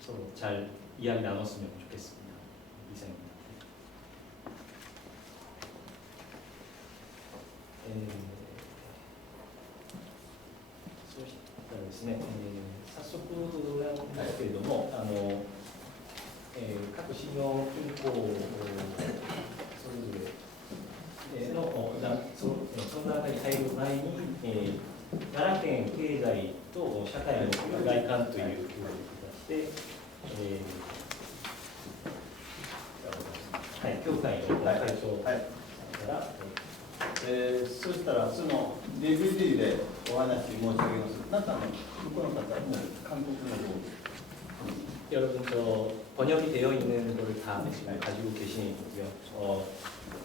서로 잘 이야기 나눴으면 좋겠습니다. 이상입니다. そうしたらですね、早速なんですけれども、各信用金庫それぞれのその中に入る前に、奈良県経済と社会の外観という形で、協会の会長から、そしたらその DVD でお話申し上げます。なんか向こうの方も韓国の方 여러분 저 번역이 되어 있는 거를 다 가지고 계시고요.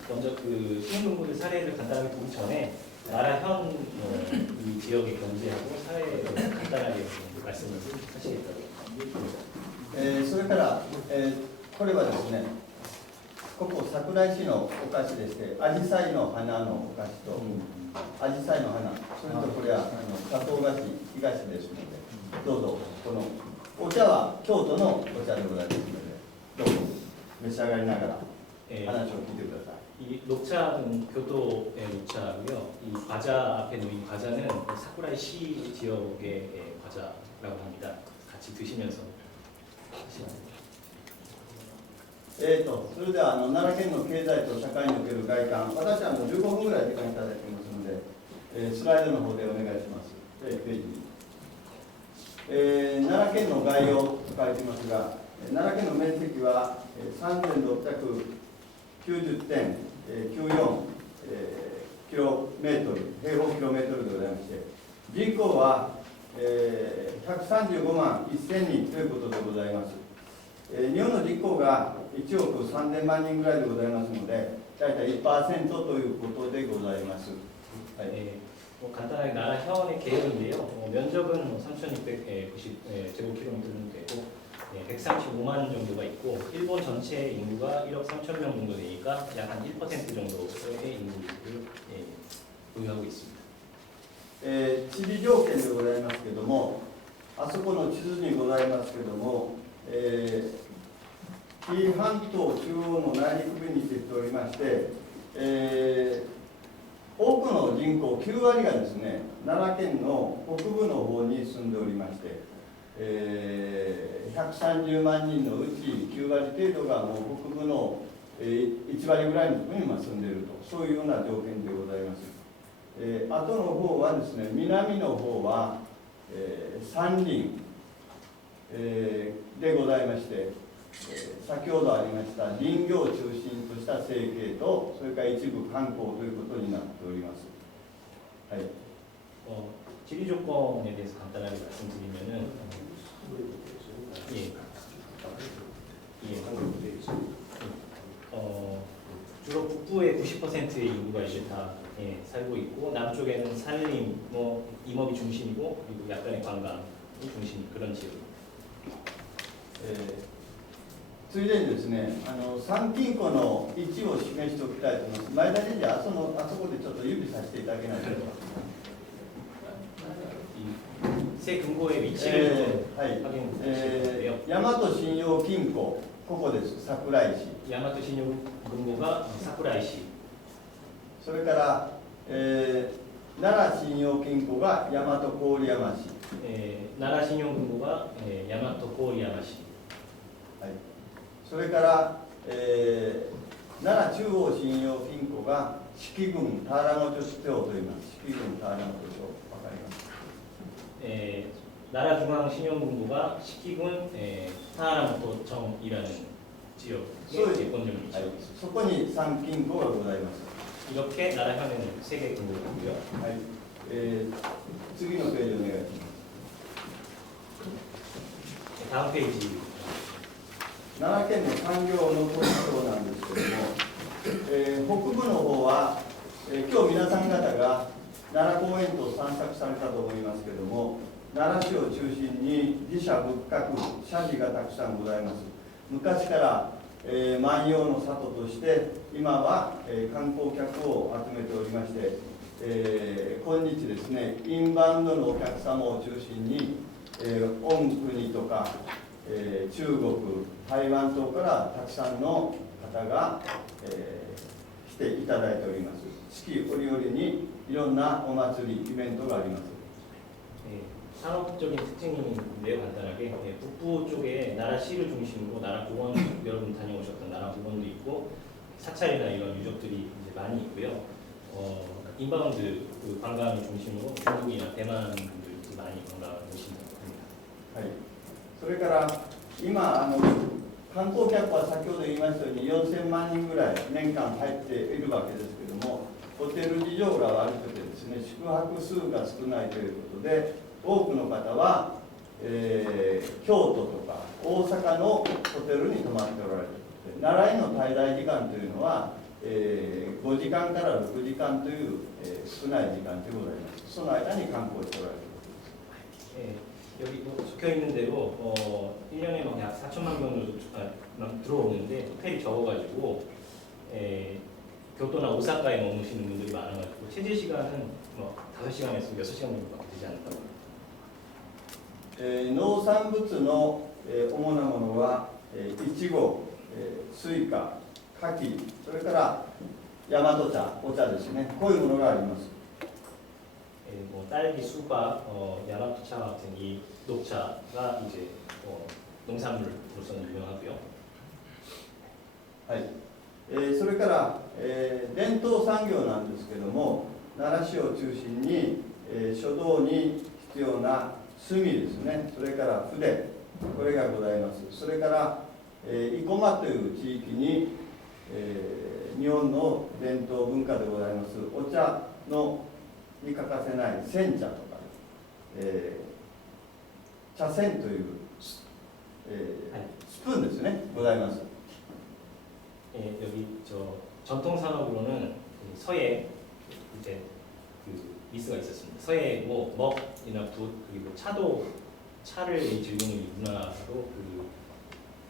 먼저 그 신용공부의 사례를 간단하게 보기 전에 나라 현 이 지역의 경제하고 사회를 간단하게 말씀을 하시겠다고. それから、これはですね、ここ桜井市のお菓子でして、アジサイの花のお菓子と、アジサイの花、それとこれは砂糖菓子、東ですので、どうぞこのお茶は京都のお茶でございますので、どうぞ召し上がりながら話を聞いてください。 이 녹차는 교도의 녹차고요. 이 과자 앞에 놓인 과자는 사쿠라이 시 지역의 과자라고 합니다. 같이 드시면서 하시면. それでは奈良県の経済と社会における外観、私はもう15分ぐらい時間いただきますので、スライドの方でお願いします。ページに。奈良県の概要と書いていますが、奈良県の面積は 3690.94 キロメートル、平方キロメートルでございまして、人口は135万1000人ということでございます。日本の人口が1億3000万人ぐらいでございますので、大体 1% ということでございます。はい。 간단하게 나라 현의 계획인데요. 면적은 3,690 제곱킬로미터는 되고 135만 정도가 있고 일본 전체 인구가 1억 3천 명 정도 되니까 약 한 1% 정도의 인구를 보유하고 있습니다. 地理条件でございますけれども、あそこの地図にございますけれども、紀伊半島中央の内陸部に位置しておりまして、多くの人口9割がですね、奈良県の北部の方に住んでおりまして、130万人のうち9割程度がもう北部の1割ぐらいのところに住んでいると、そういうような条件でございます。あとの方はですね、南の方は山林でございまして、先ほどありました林業を中心とした生計と、それから一部観光ということになっております。はい。 지리 조건에 대해서 간단하게 말씀드리면은 주로 북부의 90%의 인구가 이제 다 살고 있고 남쪽에는 산림, 뭐 임업이 중심이고 그리고 약간의 관광이 중심 그런 지역입니다. ついでにですね、参金庫の位置を示しておきたいと思います。前田理事、あそこでちょっと指さしていただけないでしょうか。 새 금고의 위치를 확인해 주시는데요. 大和信用金庫、ここです。桜井市。 야마토 신용 금고가 사쿠라이시. それから、奈良信用金庫が大和郡山市。 나라 신용 금고가 야마토 고리야마시. はい。それから、奈良中央信用金庫が四季郡田原本町と言います。四季郡田原本町、わかります。 나라중앙신용금고가 시키군 타하라모토청이라는 지역의 예권적인 지역입니다. そこに参金庫がございます。 이렇게 나라현에는 3개 금고고요. はい。次のページお願いします。 다음 페이지. 奈良県の産業のポイントなんですけども、北部の方は、今日皆さん方が奈良公園と散策されたと思いますけれども、奈良市を中心に寺社仏閣、社寺がたくさんございます。昔から、万葉の里として今は、観光客を集めておりまして、今日ですね、インバウンドのお客様を中心に、御国とか、中国、台湾等からたくさんの方が、来ていただいております。四季折々にいろんなお祭り、イベントがあります。 산업적인 특징인데요, 간단하게. 북부 쪽에 나라 시를 중심으로 나라 공원, 여러분 다녀오셨던 나라 공원도 있고 사찰이나 이런 유적들이 이제 많이 있고요. 인바운드 그 관광을 중심으로 중국이나 대만 분들이 많이 관광을 오신다고 합니다. はい、それから今観光客は先ほど言いましたように4000万人ぐらい年間入っているわけですけれども、ホテル事情が悪くてですね、宿泊数が少ないということで、多くの方は、京都とか大阪のホテルに泊まっておられる。奈良への滞在時間というのは、5時間から6時間という、少ない時間でございます。その間に観光しておられる。 여기 적혀 있는 대로 1년에 약 4천만 명으로 들어오는데 호텔이 적어가지고 교토나 오사카에 머무시는 분들이 많아가지고 체제 시간은 5시간에서 6시간 정도밖에 되지 않는다고 합니다. 農産物の、主なものは、いちご、スイカ、柿、それから大和茶、お茶ですね、こういうものがあります。 딸기, 수박, 야마토차 같은 이 녹차가 이제 농산물로서는 유명하고요. はい、それから、伝統産業なんですけども、奈良市を中心に、書道に必要な墨ですね、それから筆、これがございます。それから、生駒という地域に、日本の伝統文化でございますお茶のに欠かせない煎茶とか、茶筅という、スプーンですね、ございます。 여기 전통 산업으로는 서예 이제 그 미스가 있었습니다. 서예고 먹이나 붓 그리고 차를 즐기는 문화로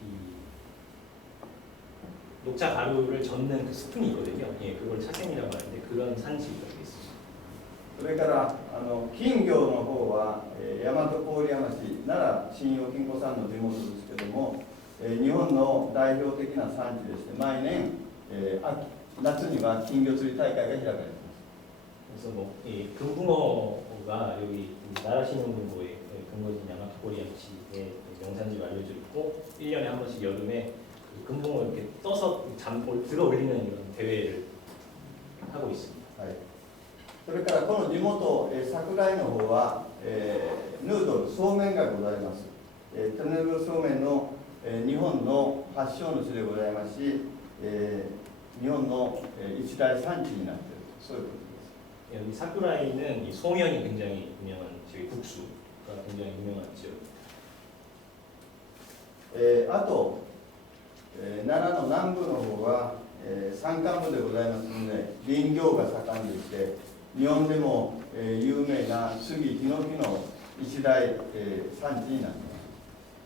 이 녹차 가루를 젓는 그 스푼이 있거든요. 그걸 차생이라고 하는데 그런 산지가 되어 있습니다. それから金魚の方は、大和郡山市奈良信用金庫さんの地元ですけども、日本の代表的な産地でして毎年、夏には金魚釣り大会が開かれています。 그래서 금붕어가 여기 나라신용금고의 근거지인 야마토코리아시의 명산지로 알려져 있고 1년에 한 번씩 여름에 그 금붕어 이렇게 떠서 들어 올리는 이런 대회를 하고 있습니다. はい、それからこの地元、桜井の方は、ヌードル、そうめんがございます。テネルそうめんの、日本の発祥の地でございますし、日本の、一大産地になっている、そういうことです。 여기 사쿠라이는 이 소면이 굉장히 유명한 지역, 국수가 굉장히 유명한 지역입니다. あと、奈良の南部の方は、山間部でございますので林業が盛んでして日本でも、有名な杉、ヒノキの一大、産地になっていま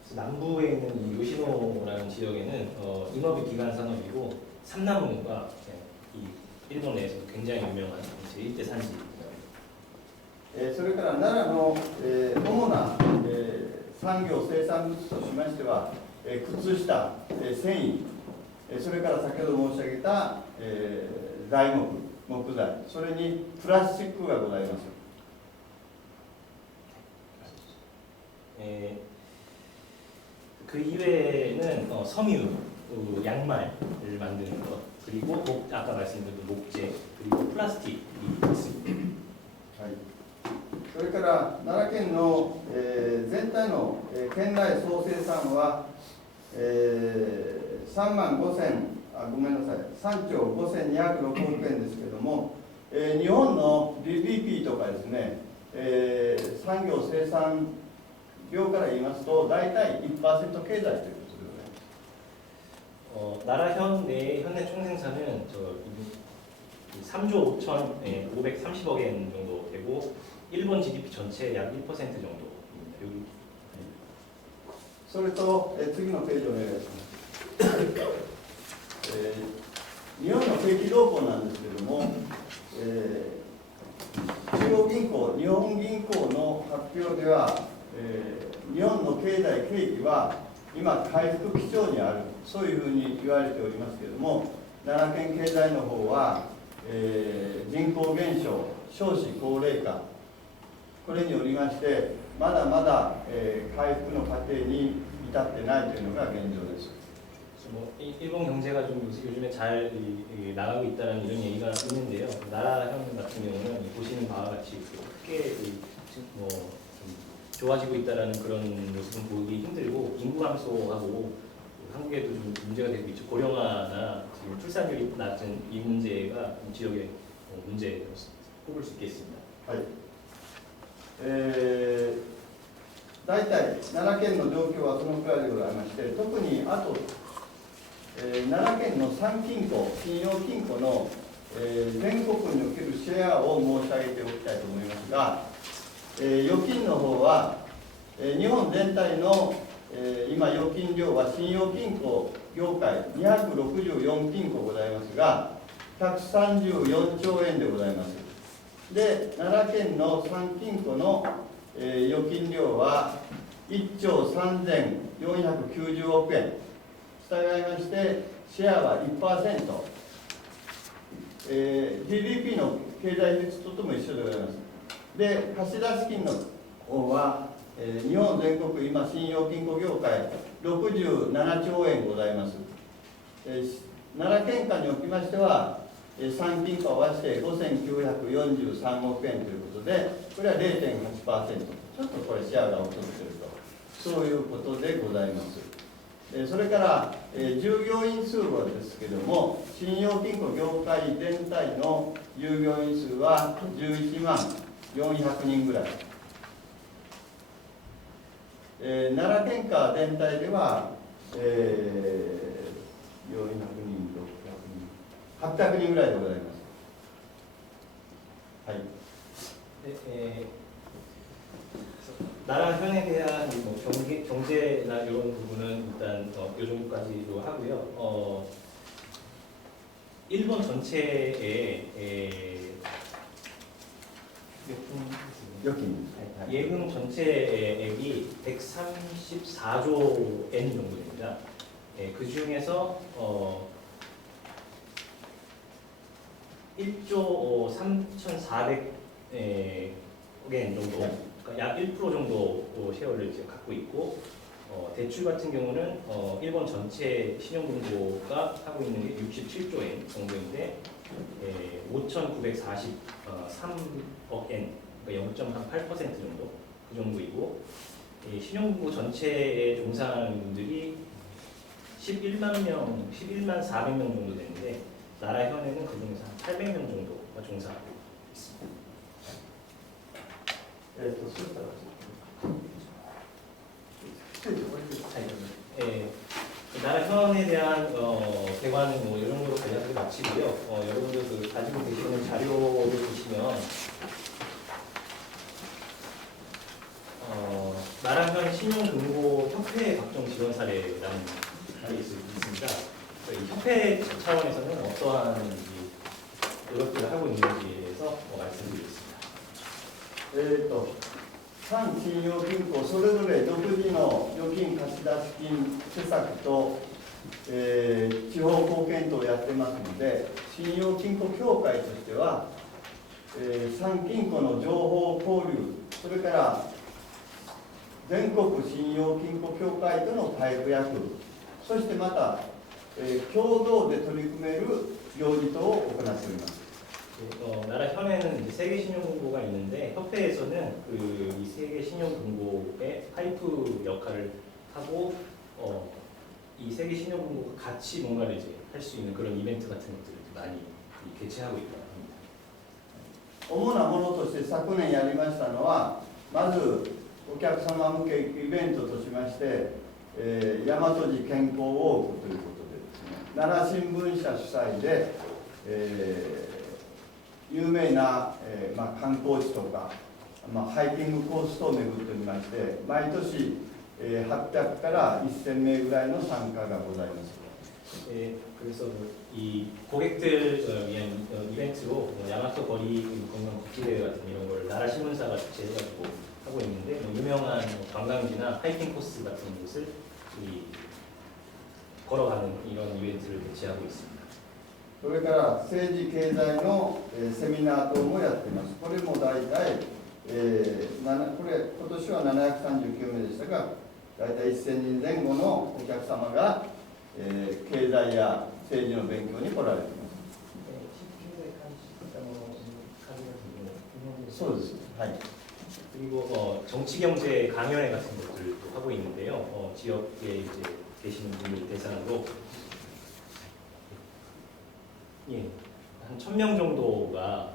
す。 남부에 있는 이 요시노라는 지역에는 인업이 기간 산업이고 삼나무가 이 일본 내에서 굉장히 유명한 제1대 산지입니다. それから奈良の、主な、産業生産物としましては、靴下、繊維、それから先ほど申し上げた、材木、木材、それにプラスチックがございます。 그 이외에는 섬유, 양말을 만드는 것, 그리고 아까 말씀드린 목재, 그리고 플라스틱이 있습니다. はい、それから奈良県の、全体の、県内総生産は、3万5000ごめんなさい、3兆5206億円ですけれども、日本の GDP とかですね、産業生産量から言いますと大体 1% 経済ということでございます。 나라 내 현내 총생산은 3조 5,530억 엔 정도 되고 일본 GDP 전체 약 1% 정도입니다. 여기. それと、次のページお願いします。日本の景気動向なんですけれども、中央銀行、日本銀行の発表では、日本の経済景気は今回復基調にある、そういうふうに言われておりますけれども、奈良県経済の方は、人口減少、少子高齢化、これによりましてまだまだ、回復の過程に至ってないというのが現状です。 뭐 일본 경제가 좀 요즘에 잘 나가고 있다는 이런 얘기가 있는데요. 나라 현 같은 경우는 보시는 바와 같이 크게 뭐 좋아지고 있다는 그런 모습은 보기 힘들고 인구 감소하고 한국에도 좀 문제가 되고 있죠. 고령화나 지금 출산율이 낮은 이 문제가 지역의 문제로 꼽을 수 있겠습니다. はい。大体奈良県の状況はそのくらいでございまして、特にあと、奈良県の3金庫、信用金庫の、全国におけるシェアを申し上げておきたいと思いますが、預金の方は、日本全体の、今預金量は信用金庫業界264金庫ございますが、134兆円でございます。で、奈良県の3金庫の、預金量は1兆3490億円。従いましてシェアは 1%、GDP の経済比率ととも一緒でございます。で、貸出金の方は、日本全国今信用金庫業界67兆円ございます。奈良県下におきましては3金庫を合わせて5943億円ということで、これは 0.8%、 ちょっとこれシェアが劣っていると、そういうことでございます。それから、従業員数はですけれども、信用金庫業界全体の従業員数は11万400人ぐらい、奈良県下全体では、400人、600人、800人ぐらいでございます。はい。 나라 현에 대한 뭐 경제나 이런 부분은 일단 이 정도까지로 하고요. 일본 전체의 예금 전체액이 134조 엔 정도 됩니다. 그 중에서 1조 3,400엔 정도, 약 1% 정도 쉐어를 지금 갖고 있고, 대출 같은 경우는 일본 전체 신용금고가 하고 있는 게 67조 엔 정도인데 5,943억 엔, 그러니까 0.8% 정도 그 정도이고, 신용금고 전체의 종사원들이 11만 400명 정도 되는데 나라 현에는 그 중에서 한 800명 정도가 종사하고 있습니다. 奈良현에 대한 대화는 뭐 이 정도로 간략하게 마치고요. 여러분들 그 가지고 계시는 자료를 보시면 나라현 신용금고협회 각종 지원 사례라는 게 있습니다. 이 협회 차원에서는 어떠한 노력들을 하고 있는지에 대해서 말씀드리겠습니다. 3信用金庫それぞれ独自の預金貸出金施策と、地方貢献等をやってますので、信用金庫協会としては、3金庫の情報交流、それから全国信用金庫協会とのタイプ役、そしてまた、共同で取り組める行事等を行っております。 나라 현에는 이제 세계 신용금고가 있는데 협회에서는 이 세계 신용금고의 파이프 역할을 하고 이 세계 신용금고가 같이 뭔가를 이제 할 수 있는 그런 이벤트 같은 것들을 많이 개최하고 있다고 합니다. 主なものとして昨年やりましたのは、まずお客様向けイベントとしまして、大和路健康ウォークということでですね、奈良新聞社主催で、有名な、観光地とか、ハイキングコース等を巡っておりまして、毎年、800から1000名ぐらいの参加がございます。 그래서 이 고객들 위한 이벤트로 야마토 거리 건강 걷기 대회 같은 이런 걸 나라 신문사가 주최해가지고 하고 있는데 유명한 관광지나 하이킹 코스 같은 곳을 걸어가는 이런 이벤트를 개최하고 있습니다. それから政治経済のセミナー等もやっています。これも大体、これ今年は739名でしたが、大体1000人前後のお客様が、経済や政治の勉強に来られています。そうです。はい。 그리고 정치경제 강연회 같은 것들도 하고 있는데요. 지역에 이제 계시는 분들 대상으로 한 1000명 정도가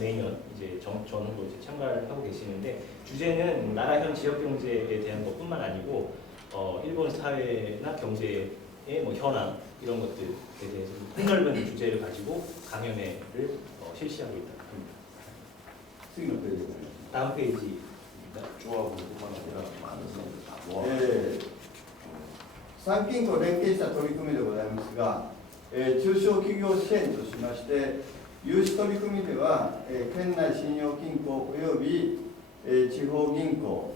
매년 이제 전후로 이제 참가를 하고 계시는데 주제는 나라현 지역 경제에 대한 것뿐만 아니고 일본 사회나 경제의 뭐 현황 이런 것들에 대해서 폭넓은 주제를 가지고 강연회를 실시하고 있다고 합니다. 次のページお願いします。 다음 페이지입니다. 조합원뿐만 아니라 많은 사람들 다 모아. 参金庫連携した取り組みでございますが、中小企業支援としまして、融資取り組みでは、県内信用金庫および、地方銀行、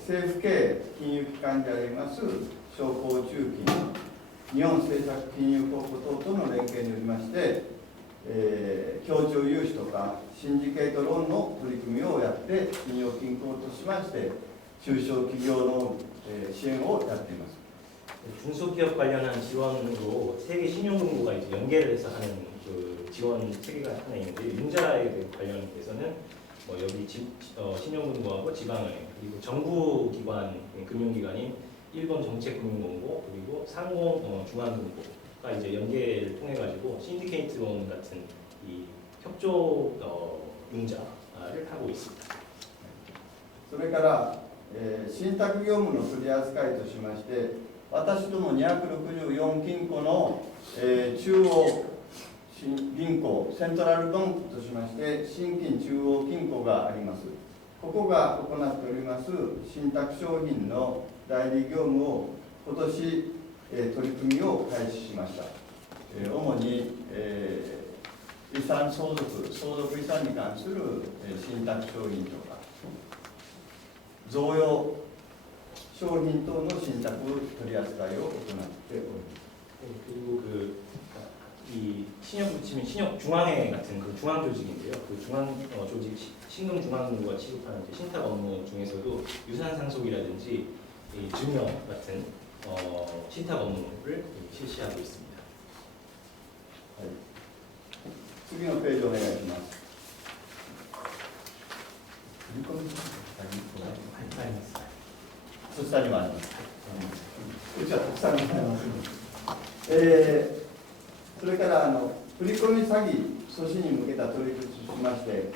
政府系金融機関であります商工中金、日本政策金融公庫等との連携によりまして、協調融資とかシンジケートローンの取り組みをやって信用金庫としまして中小企業の支援をやっています。 중소기업 관련한 지원으로 세계 신용금고가 이제 연계를 해서 하는 그 지원 체계가 하나 있는데 융자에 관련해서는 뭐 여기 신용금고하고 지방은행 그리고 정부기관 금융기관인 일본 정책금융공고 그리고 상공 중앙금고가 이제 연계를 통해 가지고 신디케이트 론 같은 이 협조 융자를 하고 있습니다. それから、信託業務の取り扱いとしまして私ども264金庫の、中央銀行セントラルバンクとしまして新金中央金庫があります。ここが行っております信託商品の代理業務を今年、取り組みを開始しました。主に、遺産相続遺産に関する、信託商品とか贈与商品等の信託取り扱いを行っております。 그리고 이 신협 붙이면 신협 중앙회 같은 그 중앙 조직인데요. 그 중앙 조직 신금 중앙금고가 취급하는 이제 신탁 업무 중에서도 유산 상속이라든지 이 증여 같은 신탁 업무를 실시하고 있습니다. 次のページお願いします。そちらにもあります。うちはたくさんございます。それから振り込み詐欺阻止に向けた取り組みとしまして、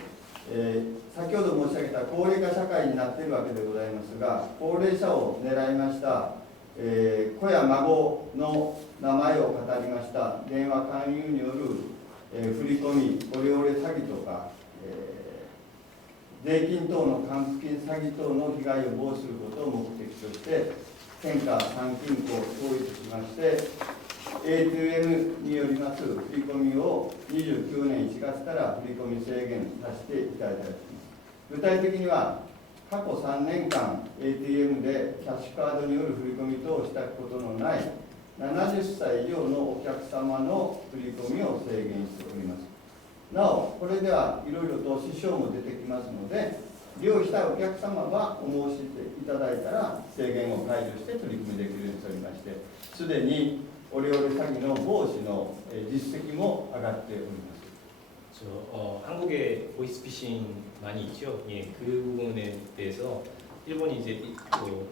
先ほど申し上げた高齢化社会になっているわけでございますが、高齢者を狙いました、子や孫の名前を語りました電話勧誘による、振り込み、オレオレ詐欺とか、税金等の還付金詐欺等の被害を防止することを目的として、県下参金庫を統一しまして、ATM によります振り込みを29年1月から振り込み制限させていただいております。具体的には、過去3年間 ATM でキャッシュカードによる振り込み等をしたことのない70歳以上のお客様の振り込みを制限しております。なお、これではいろいろと支障も出てきますので、利用したいお客様はお申しいただいたら制限を解除して取り組みできるようにしておりまして、すでにオレオレ詐欺の防止の実績も上がっております。 한국에 보이스피싱 많이 있죠. 예, 그 부분에 대해서 일본이 이제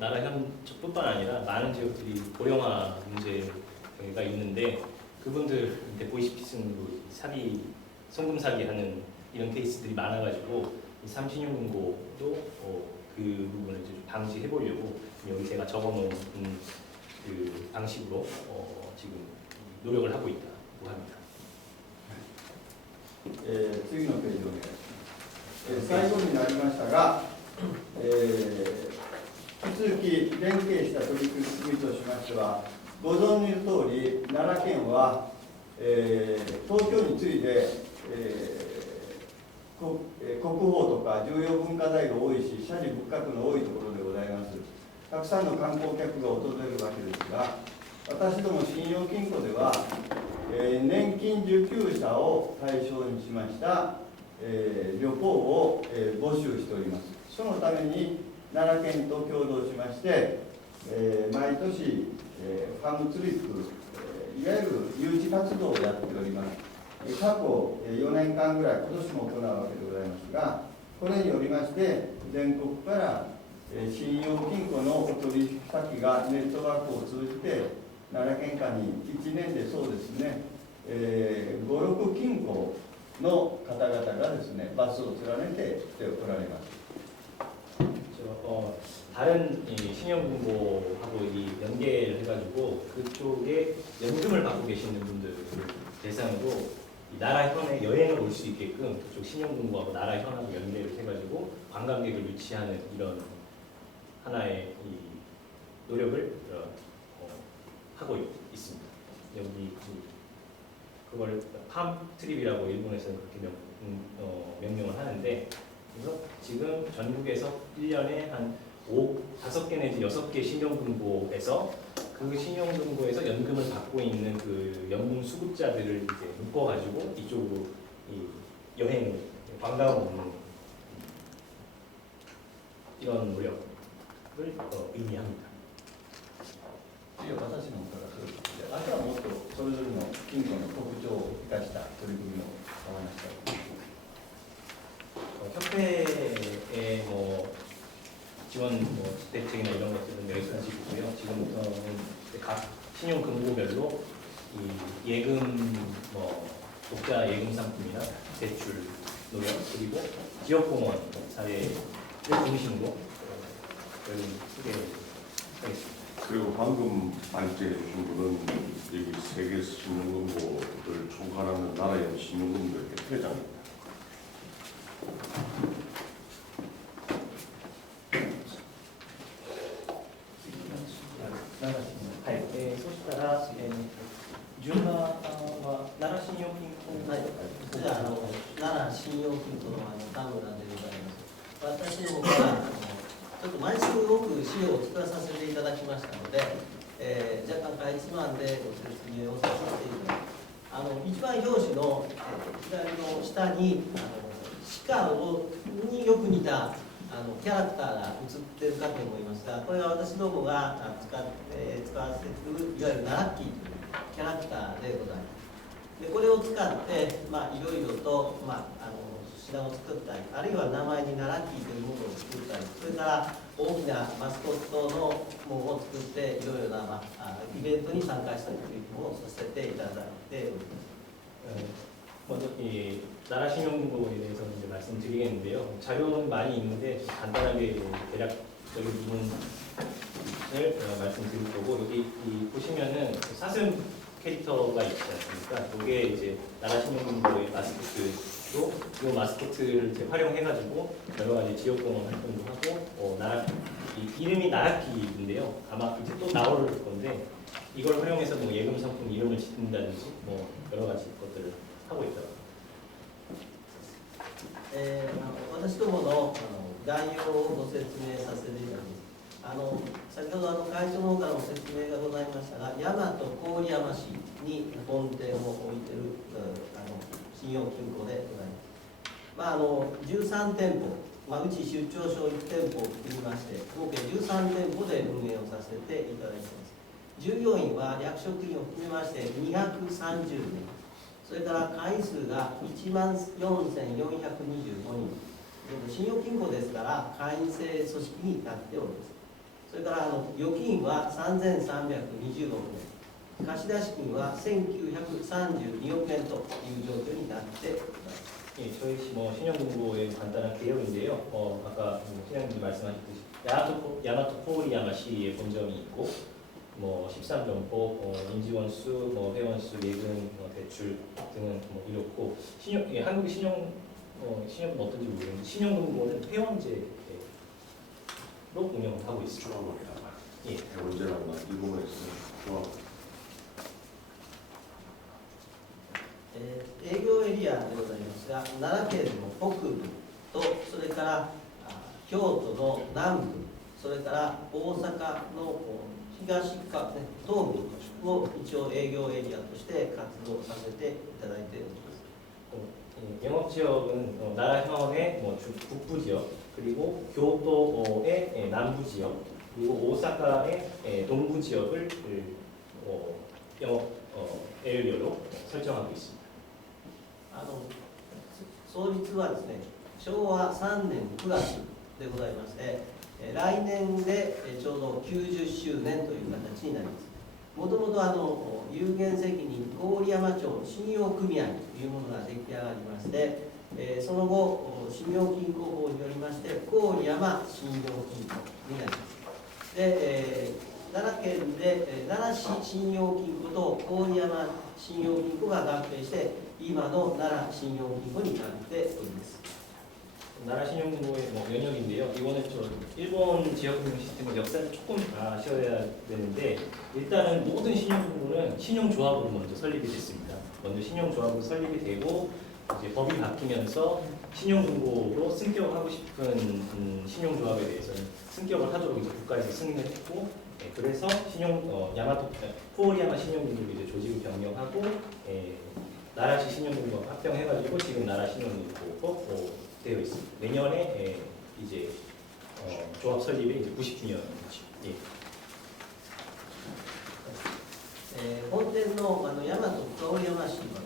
나라 현뿐만 아니라 많은 지역들이 고령화 문제가 있는데 그분들한테 보이스피싱으로 사기, 송금 사기하는 이런 케이스들이 많아가지고 삼신용금고도 그 부분을 좀 방지해 보려고 여기 제가 적어놓은 그 방식으로 지금 노력을 하고 있다고 합니다. 次のページをお願いします。最後になりましたが、引き続き連携した取り組みとしましては、ご存知の通り、奈良県は、東京に次いで、国宝とか重要文化財が多いし、社寺仏閣の多いところでございます。たくさんの観光客が訪れるわけですが、私ども信用金庫では、年金受給者を対象にしました、旅行を、募集しております。そのために奈良県と共同しまして、毎年、ファームツリップ、いわゆる誘致活動をやっております。過去4年間ぐらい、今年も行うわけでございますが、これによりまして、全国から信用金庫のお取引先がネットワークを通じて、奈良県下に1年でそうですね、5、6金庫の方々がですね、バスを連ねて来ておられます。다른 신용금고하고 연계를 해가지고 그쪽에 연금을 받고 계시는 분들을 대상으로 나라현에 여행을 올 수 있게끔 그쪽 신용금고하고 나라현하고 연계를 해가지고 관광객을 유치하는 이런 하나의 이 노력을 하고 있습니다. 여기 그걸 팜 트립이라고 일본에서는 그렇게 명명을 하는데, 그래서 지금 전국에서 1년에 한 5개 내지 6개 신용금고에서 그 신용금고에서 연금을 받고 있는 그 연금 수급자들을 이제 묶어가지고 이쪽으로 이 여행 관광을 오는 이런 노력을 의미합니다. 私の方からそうです。あとはもっとそれぞれの金庫の特徴を生かした取り組みをお話したいと思います。 협회의 뭐 지원 뭐 대책이나 이런 것들은 여기까지 있고요. 지금부터는 각 신용금고별로 이 예금 뭐 독자 예금 상품이나 대출 노력, 그리고 지역공원 사례를 중심으로 여기 소개하겠습니다. 그리고 방금 발제해 주신 분은 여기 세계 신용금고를 총괄하는 나라의 신용금고의 회장입니다. はい、そしたら、順番は奈良信用金庫、はい、じゃあ、奈良信用金庫の田村でございます。私の方からちょっと枚数多く資料を作らさせていただきましたので、若干かいつまんでご説明をさせていただきます。一番表紙の、左の下に鹿によく似たキャラクターが写ってるかと思いますが、これは私どもが使わせているいわゆるナラッキーというキャラクターでございます。でこれを使って、いろいろと、品を作ったり、あるいは名前にナラッキーというものを作ったり、それから大きなマスコットのものを作っていろいろな、イベントに参加したりというものをさせていただいております。 먼저 이 나라 신용금고에 대해서 이제 말씀드리겠는데요. 자료는 많이 있는데 간단하게 대략적인 부분을 말씀드릴 거고, 여기 보시면은 사슴 캐릭터가 있지 않습니까? 이게 이제 나라 신용금고의 마스코트로 이 마스코트를 이제 활용해가지고 여러 가지 지역공원 활동도 하고, 이름이 나라키인데요. 아마 이제 또 나올 건데 이걸 활용해서 뭐 예금 상품 이름을 짓는다든지 뭐 여러 가지 것들을 하고 있다. 私どもの概要をご説明させていただきます。先ほど会長の方からの説明がございましたが、大和郡山市に本店を置いている信用金庫でございます。13店舗、うち出張所1店舗を含みまして、合計13店舗で運営をさせていただいています。従業員は役職員を含めまして230名。 それから会員数が14,425人、信用金庫ですから会員制組織になっております。それから預金は3,326名、貸出金は1,932億円という状況になっております。 예, 저희 뭐 신용금고의 간단한 개요인데요. 아까 신용님 말씀하셨듯이 야마토 코리야마시의 본점이 있고, 뭐 13점포, 인지원수, 뭐 회원수, 예금, 대출 등은 뭐 이렇고, 한국의 신용은 어떤지 모르겠는데 신용금고는 회원제로 운영을 하고 있습니다. 중앙원이라고. 예. 회원제라고 일본에서 중앙원. 営業エリアでございますが、奈良県の北部とそれから京都の南部、それから大阪の東か、ね、東部を一応営業エリアとして活動させていただいております。영업 지역은 나라현의 북부 지역, 그리고 교토의 남부 지역, 그리고 오사카의 동부 지역을 영업 에리어로 설정하고 있습니다. 創立はですね、昭和3年9月でございまして、来年でちょうど90周年という形になります。もともと有限責任郡山町信用組合というものが出来上がりまして、その後信用金庫法によりまして郡山信用金庫になります。で、奈良県で奈良市信用金庫と郡山信用金庫が合併して今の奈良信用金庫になっております。 나라신용금고의 면역인데요. 이거는 좀 일본 지역금융 시스템의 역사를 조금 아셔야 되는데, 일단은 모든 신용금고는 신용조합으로 먼저 설립이 됐습니다. 먼저 신용조합으로 설립이 되고 이제 법이 바뀌면서 신용금고로 승격하고 싶은 신용조합에 대해서는 승격을 하도록 이제 국가에서 승인을 했고, 그래서 코리아마 신용금고를 이제 조직을 변경하고 나라시 신용금고 합병해가지고 지금 나라 신용금고로 되어 있습니다. 내년에 이제 조합 설립의 이제 90주년이죠. 예. 本店の大和郡山市は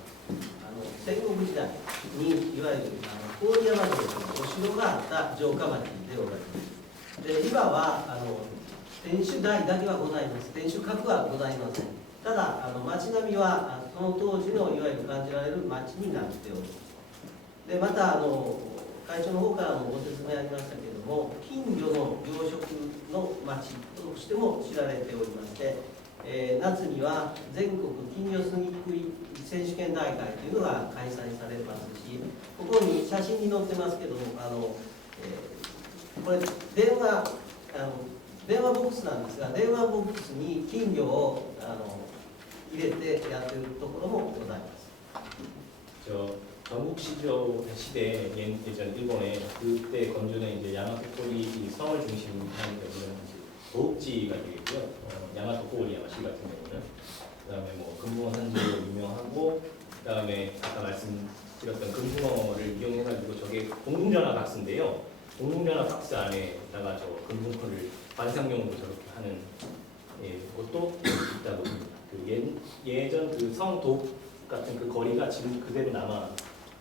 戦国時代にいわゆる郡山城というお城があった城下町でございます。で今は天守台だけはございます。天守閣はございません。ただ町並みはその当時のいわゆる感じられる町になっております。でまた会長の方からもご説明ありましたけれども、金魚の養殖の町としても知られておりまして、夏には全国金魚すぎ食い選手権大会というのが開催されますし、ここに写真に載ってますけども、これ電話ボックスなんですが、電話ボックスに金魚を入れてやってるところもございます。 전국 시대 예전 일본에 그때 건조된 이제 야마토코리 성을 중심으로 한 여기는 도읍지가 되겠고요. 야마토코리야마 시 같은 경우는 그다음에 뭐 금붕어 산지로 유명하고, 그다음에 아까 말씀드렸던 금붕어를 이용해가지고 저게 공중전화 박스인데요. 공중전화 박스 안에다가 저 금붕어를 관상용으로 저렇게 하는 것도 있다고 합니다. 그 예전 그 성 도읍 같은 그 거리가 지금 그대로 남아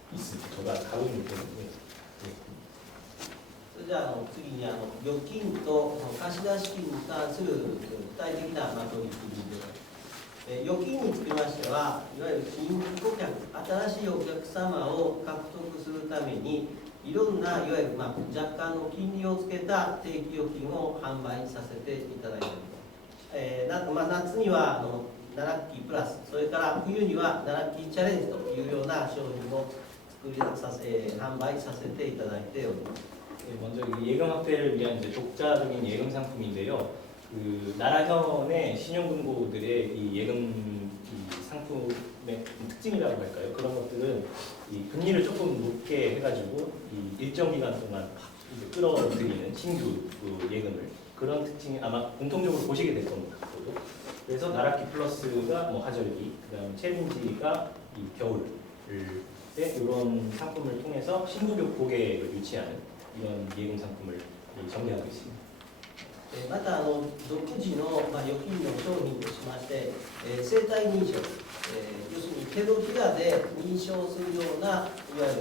있습니다. 제가 가고 있는 때문에. それじゃあ次に預金と貸出金に関する具体的な取り組みで、預金につきましては、いわゆる新規顧客、新しいお客様を獲得するために、いろんないわゆる若干の金利をつけた定期預金を販売させていただいております。夏には7ラッキープラス、それから冬には7ラッキーチャレンジというような商品を販売させていただいております。 먼저 예금 확대를 위한 이제 독자적인 예금 상품인데요. 그 나라현의 신용금고들의 이 예금 상품의 특징이라고 할까요? 그런 것들은 이 금리를 조금 높게 해가지고 이 일정 기간 동안 끌어들이는 신규 그 예금을, 그런 특징이 아마 공통적으로 보시게 될 겁니다. 그래서 나라키 플러스가 뭐 하절기, 그다음 챌린지가 이 겨울 이런 상품을 통해서 신규 고객을 유치하는 이런 예금 상품을 전개하고 있습니다. また独自の預金の商品としまして、生体認証、要するに手のひらで認証するようないわゆる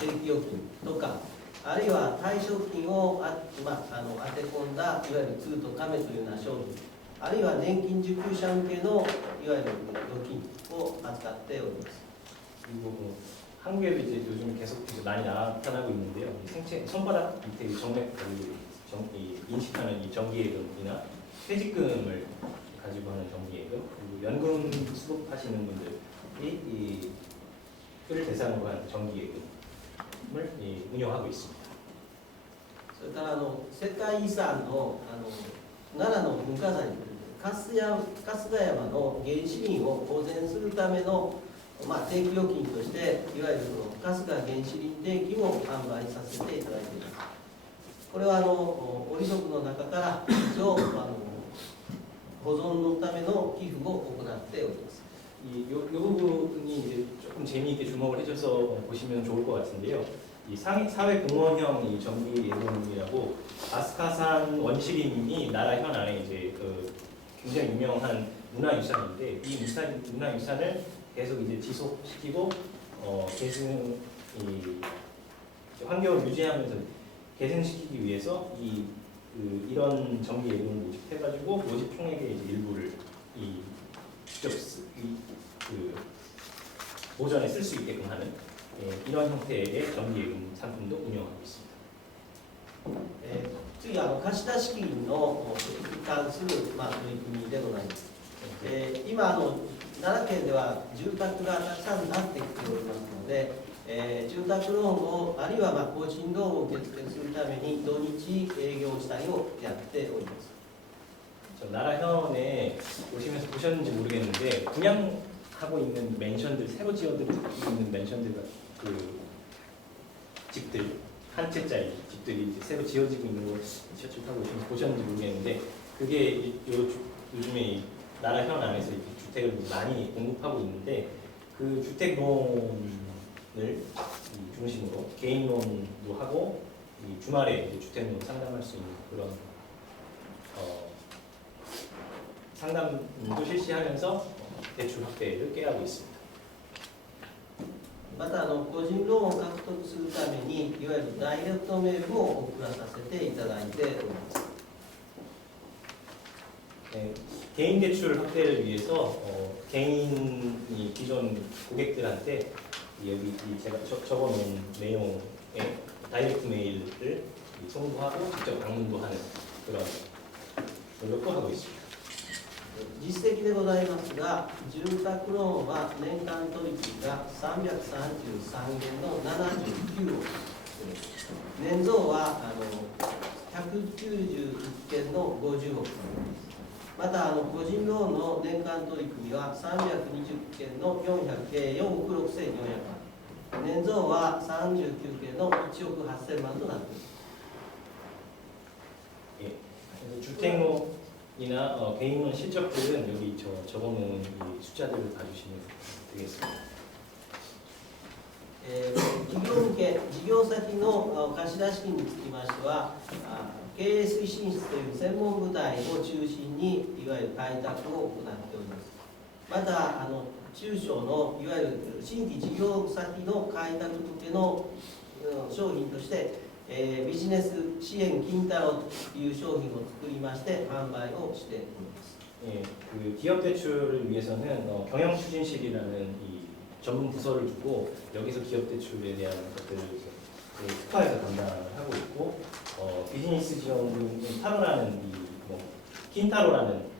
定期預金とか、あるいは退職金を当て込んだいわゆる通と亀というような商品、あるいは年金受給者向けのいわゆる預金を扱っております。 그리고 뭐 한국에도 이제 요즘 계속 많이 나타나고 있는데요. 생체 손바닥 밑에 정맥 인식하는 이 정기예금이나 퇴직금을 가지고 하는 정기예금, 그리고 연금 수급하시는 분들이 이를 대상으로 하는 정기예금을 운영하고 있습니다. それから世界遺産の奈良の文化財に春日山の原始林を保全するための定期預金としていわゆる春日原始林定期も販売させていただいています。これはご利息の中から一応保存のための寄付を行っております。 요 부분이 이제 조금 재미있게 주목을 해줘서 보시면 좋을 것 같은데요. 이 사회 공헌형 이 정기 예금이라고 아스카산 원시림이 나라 현 안에 이제 그 굉장히 유명한 문화유산인데 이 문화유산을 계속 이제 지속시키고 계승 이 환경을 유지하면서 계승시키기 위해서 이런 정기 예금을 모집해가지고 모집 총액의 이제 일부를 직접 보전에 쓸 수 있게끔 하는 이런 형태의 정기 예금 상품도 운영하고 있습니다. 次は貸出資金のに関する、取り組みでございます。今奈良県では住宅がたくさん建ってきておりますので、住宅ローンをあるいは個人ローンを決定するために土日営業したりをやっております。 나라현에 오시면서 보셨는지 모르겠는데 분양하고 있는 맨션들 새로 지어지고 있는 맨션들 그 집들 한 채짜리 집들이 이제 새로 지어지고 있는 거 지하철 타고 오시면서 보셨는지 모르겠는데 그게 요즘에 나라현 안에서 주택을 많이 공급하고 있는데 그 주택론을 중심으로 개인론도 하고 주말에 이제 주택론 상담할 수 있는 그런 상담도 실시하면서 대출 확대를 꾀하고 있습니다. また個人ローンを獲得するためにいわゆるダイレクトメールを送らさせていただいております。 개인 대출 확대를 위해서 개인이 기존 고객들한테 여기 제가 적어놓은 내용의 다이렉트 메일을 송부하고 직접 방문도 하는 그런 노력도 하고 있습니다. 実績でございますが、住宅ローンは年間取引が333件の79億、年増は191件の50億。また個人ローンの年間取り組みは320件の4億6400万、年増は39件の1億8000万となっています。 주택론이나 개인론 실적들은 여기 적어놓은 이 숫자들을 봐주시면 되겠습니다. 事業向け、事業先の貸出資金につきましては、経営推進室という専門部隊を中心にいわゆる開拓を行っております。また中小のいわゆる新規事業先の開拓向けの商品としてビジネス支援金太郎という商品を作りまして販売をしております。 그 기업 대출을 위해서는 경영추진실이라는 이 전문 부서를 두고 여기서 기업 대출에 대한 것들을 특화해서 담당을 하고 있고 비즈니스 지원금 타로라는 킨타로라는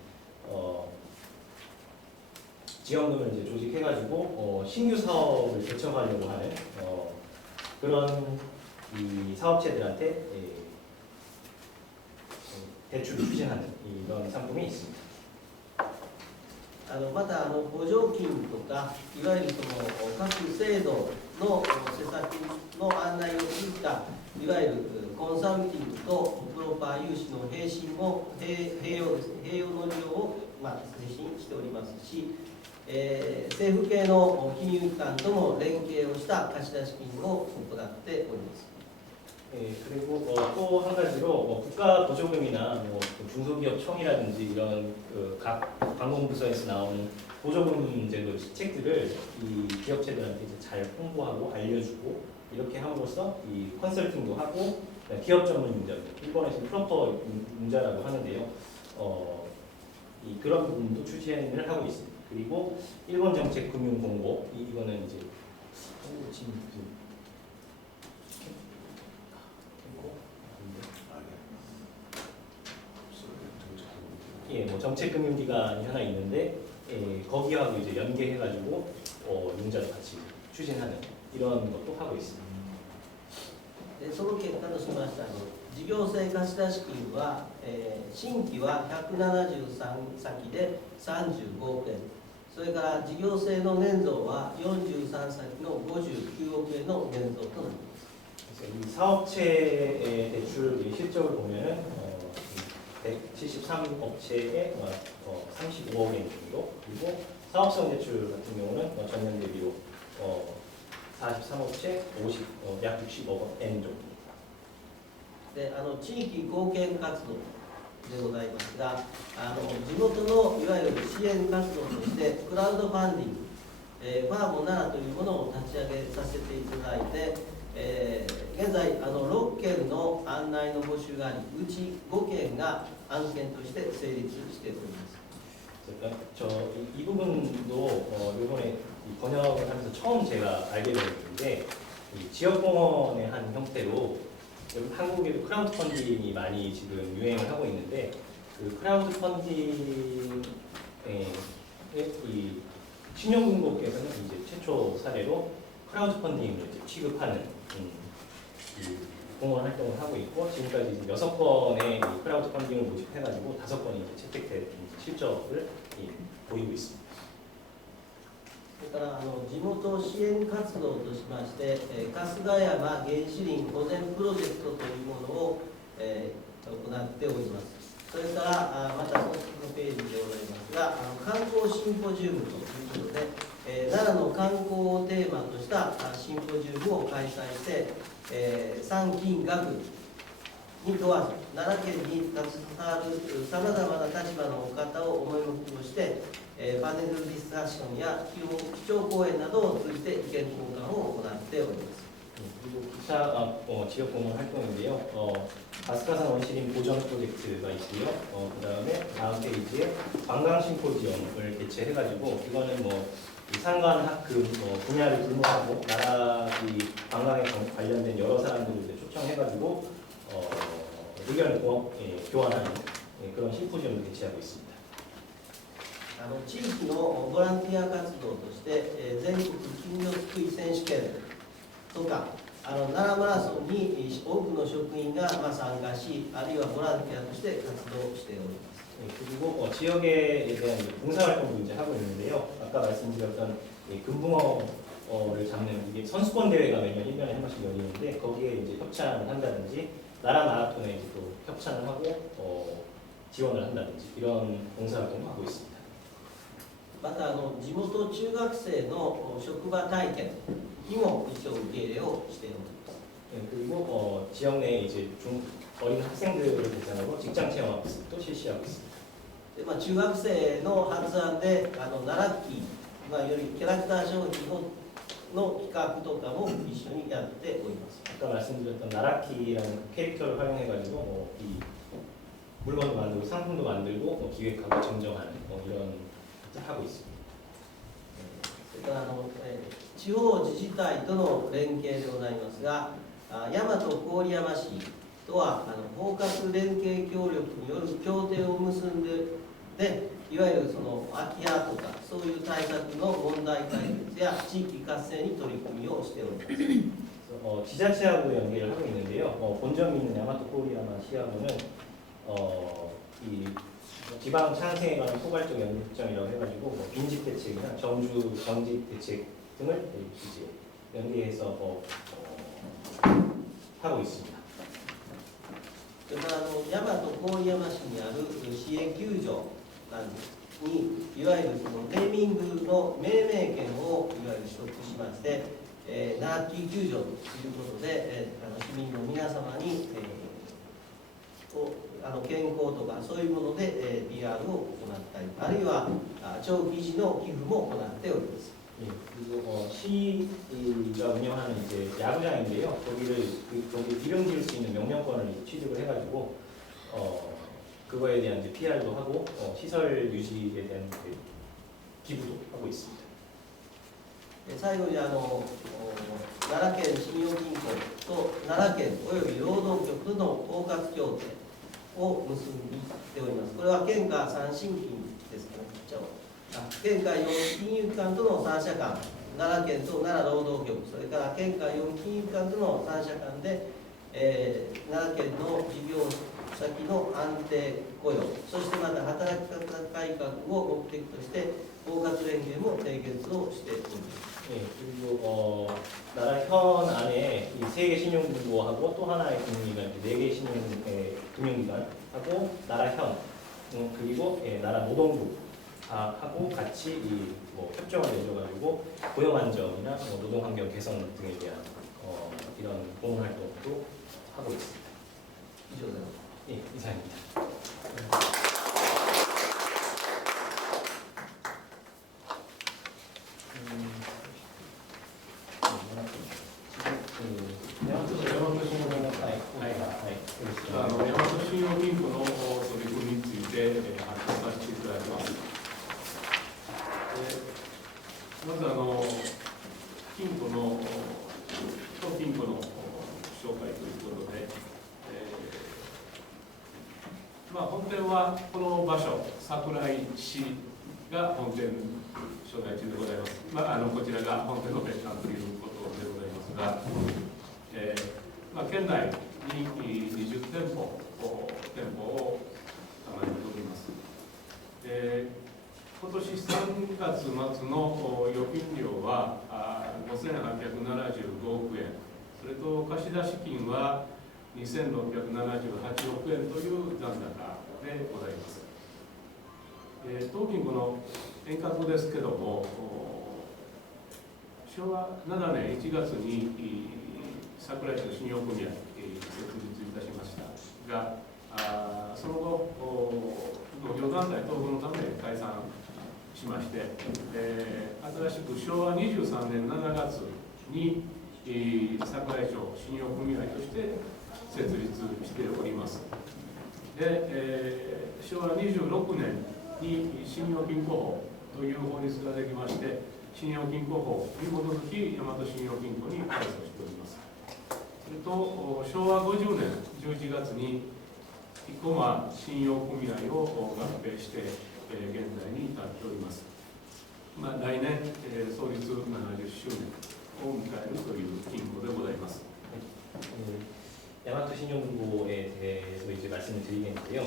지원금을 이제 조직해가지고 신규 사업을 개척하려고 하는 그런 이 사업체들한테 대출을 추진하는 이런 상품이 있습니다. また補助金とかいわゆる各制度の施策の案内をついたいわゆるコンサルティングとプロパー融資の併用の利用を推進しておりますし、政府系の金融機関とも連携をした貸出資金を行っております。 그리고 또 한 가지로 국가 보조금이나 중소기업청이라든지 이런 각 관공부서에서 나오는 보조금 제도 책들을 이 기업체들한테 이제 잘 홍보하고 알려주고 이렇게 함으로써 이 컨설팅도 하고 기업 전문 융자, 일본에서 프로퍼 융자라고 하는데요. 그런 부분도 추진을 하고 있습니다. 그리고 일본 정책 금융 공고 이거는 이제 정책금융기관이 하나 있는데 거기하고 이제 연계해가지고 융자를 같이 추진하는 이런 것도 하고 있습니다. その結果としまして事業性貸出資金は、新規は173先で35億円、それから事業性の年増は43先の59億円の年増となります。이 사업체의 대출 실적을 보면은 173업체에 35억 엔 정도, 그리고 사업성 대출 같은 경우는 전년 대비로 43업체 약 60억 엔 정도. で地域貢献活動でございますが、地元のいわゆる支援活動としてクラウドファンディング、ファーモナラというものを立ち上げさせていただいて、現在6件の案内の募集があり、うち5件が案件として成立しております。 이 부분도 이번에 번역을 하면서 처음 제가 알게 됐는데, 지역공헌의 한 형태로 한국에도 크라우드 펀딩이 많이 지금 유행을 하고 있는데, 그 크라우드 펀딩의 이 신용금고께서는 이제 최초 사례로 크라우드 펀딩을 이제 취급하는 이 공헌 활동을 하고 있고, 지금까지 6건의 크라우드 펀딩을 모집해가지고 5건이 이제 채택된 실적을 보이고 있습니다. それから地元支援活動としまして、春日山原子林保全プロジェクトというものを、行っております。それからまたこのページでございますが、観光シンポジウムということで、奈良の観光をテーマとしたシンポジウムを開催して、産金学に問わず奈良県に携わるさまざまな立場の方を思い向きとして、パネルディスカッションや基調講演などを通じて意見交換を行っております。 그리고 기타 지역 공헌 활동인데요. 가스가산 원시림 보전 프로젝트가 있고요. 그다음에 다음 페이지에 관광 심포지엄을 개최해가지고, 이거는 이 상관학급 분야를 불문하고 나라 이 관광에 관련된 여러 사람들을 이제 초청해가지고 의견을 교환하는 그런 심포지엄을 개최하고 있습니다. 地域のボランティア活動として、全国金魚すくい選手権とか奈良マラソンに多くの職員が参加し、あるいはボランティアとして活動しております。 그리고 지역에 대한 봉사활동도 이제 하고 있는데요. 아까 말씀드렸던 금붕어를 잡는 이게 선수권 대회가 매년 1년에 한 번씩 열리는데, 거기에 이제 협찬을 한다든지 나라 마라톤에 이제 또 협찬을 하고 지원을 한다든지 이런 봉사활동을 하고 있습니다. また地元中学生の職場体験にも一応受け入れをしております。 그리고 지역 내에 이제 어린 학생들을 대상으로 직장 체험 학습도 실시하고 있습니다. で中学生の発案で奈良期、よりキャラクター商品の企画とかも一緒にやっております。 아까 말씀드렸던 나라키라는 캐릭터를 활용해가지고 이 물건도 만들고 상품도 만들고 기획하고 정정하는 이런 하고 있습니다. それから地方自治体との連携でございますが、大和郡山市とは包括連携協力による協定を結んで、いわゆる空き家とかそういう対策の問題解決や地域活性に取り組みをしております。 지자체하고 연계를 하고 있는데요. 본점이 있는 야마토코리야마 시하고는 이 지방 창생에 관한 포괄적 연구점이라고 해가지고 빈집 대책이나 정주 정직 대책 등을 이제 연계해서 하고 있습니다. それから大和郡山市にある市営球場にいわゆるネーミングの命名権をいわゆる取得しまして、奈良球場ということで、市民の皆様に、健康とかそういうもので、PR を行ったり、あるいは長期時の寄付も行っております。 그리고 시가 운영하는 이제 야구장인데요. 거기 이름 지을 수 있는 명령권을 취득을 해가지고 그거에 대한 이제 PR도 하고 시설 유지에 대한 기부도 하고 있습니다. 最後に奈良県信用金庫と奈良県および労働局との包括協定を結んでおります。これは県下三振金ですかね。県下4金融機関との3社間、奈良県と奈良労働局、それから県下4金融機関との3社間で、奈良県の事業先の安定雇用、そしてまた働き方改革を目的として包括連携も締結をしております。 그리고 나라 현 안에 이 세계 신용금 신용금고하고 또 하나의 금융기관, 4개 금융기관하고 나라현, 그리고 나라 노동부 하고 같이 뭐 협정을 맺어가지고 고용안정이나 노동환경 개선 등에 대한 이런 공헌 활동도 하고 있습니다. 以上です。 예, 이상입니다.大和信用金庫の取り組みについて発表させていただきます。まず金庫の当金庫の紹介ということで、本店はこの場所、桜井市が本店所在地でございます。こちらが本店の別館ということでございますが、県内に20店舗を構えております。今年3月末の預金量は5875億円、それと貸出金は2678億円という残高でございます。当金庫の遠隔ですけども、昭和7年1月に桜井市の信用組合設立いたしましたが、その後農業団体統合のため解散しまして、新しく昭和23年7月に桜井町信用組合として設立しております。で、昭和26年に信用金庫法という法律ができまして、信用金庫法に基づき大和信用金庫に改装しております。それと昭和50年11月に生駒信用組合を合併して、現在に至っております。来年、創立70周年を迎えるという金庫でございます。 야마토신용금고에 대해서 이제 말씀을 드리겠는데요.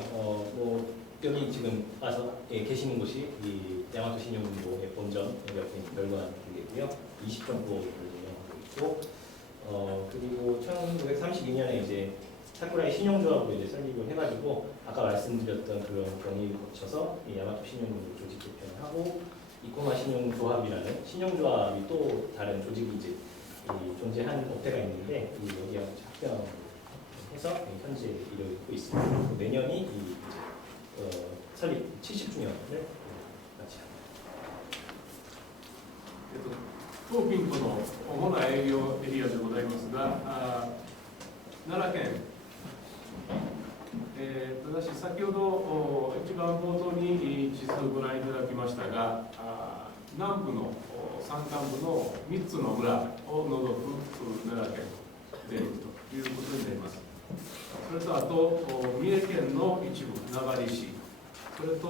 여기 지금 와서 계시는 곳이 이 야마토신용금고의 본점 옆에 별관이고요. 20점포를 운영하고 있고, 그리고 1932년에 이제 사쿠라이 신용조합으로 이제 설립을 해가지고 아까 말씀드렸던 그런 경위를 거쳐서 이 야마토 신용금고 조직 개편을 하고 이코마 신용조합이라는 신용조합이 또 다른 조직이 이제 존재하는 업체가 있는데 여기와 합병해서 현재 일을 하고 있습니다. 내년이 설립 70주년을 맞이합니다. 当金庫の主な営業エリアでございますが、奈良県、ただし先ほど一番冒頭に地図をご覧いただきましたが、南部の山間部の3つの村を除く奈良県全域ということになります。それとあと三重県の一部名張市、それと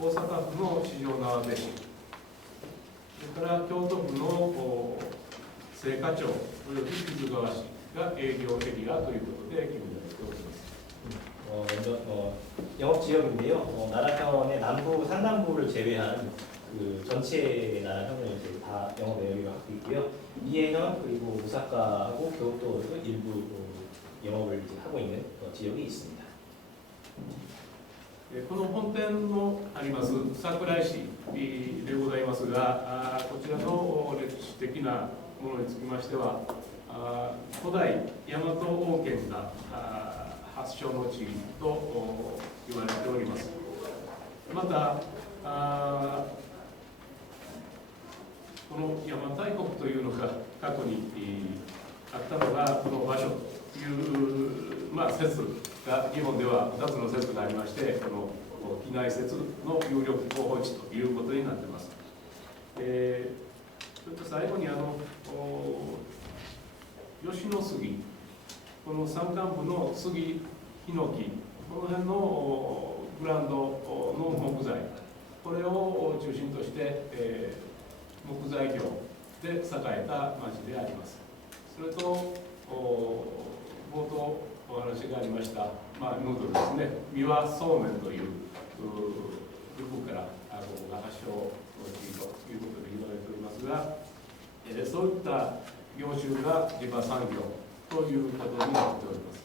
大阪府の四条畷市、それから京都府の精華町および木津川市が営業エリアということで決められております。 먼저 영업 지역인데요. 나라현의 남부 산남부를 제외한 그 전체 나라현을 이제 다 영업 에어리가 갖고 있고요. 이해현 그리고 무사카하고 교토도 일부 영업을 이제 하고 있는 지역이 있습니다. この本店のあります桜井市でございますが、こちらの歴史的なものにつきましては、古代大和王権が発祥の地と言われております。またこの邪馬台国というのが過去にあったのがこの場所という、説が日本では2つの説がありまして、この畿内説の有力候補地ということになっています。それと最後に吉野杉、この山間部の杉、ヒノキ、この辺のブランドの木材、これを中心として、木材業で栄えた町であります。それと冒頭お話がありました、ヌードルですね、三輪そうめんというルクからここが発祥地ということで言われておりますが、そういった業種が地場産業とということになっております。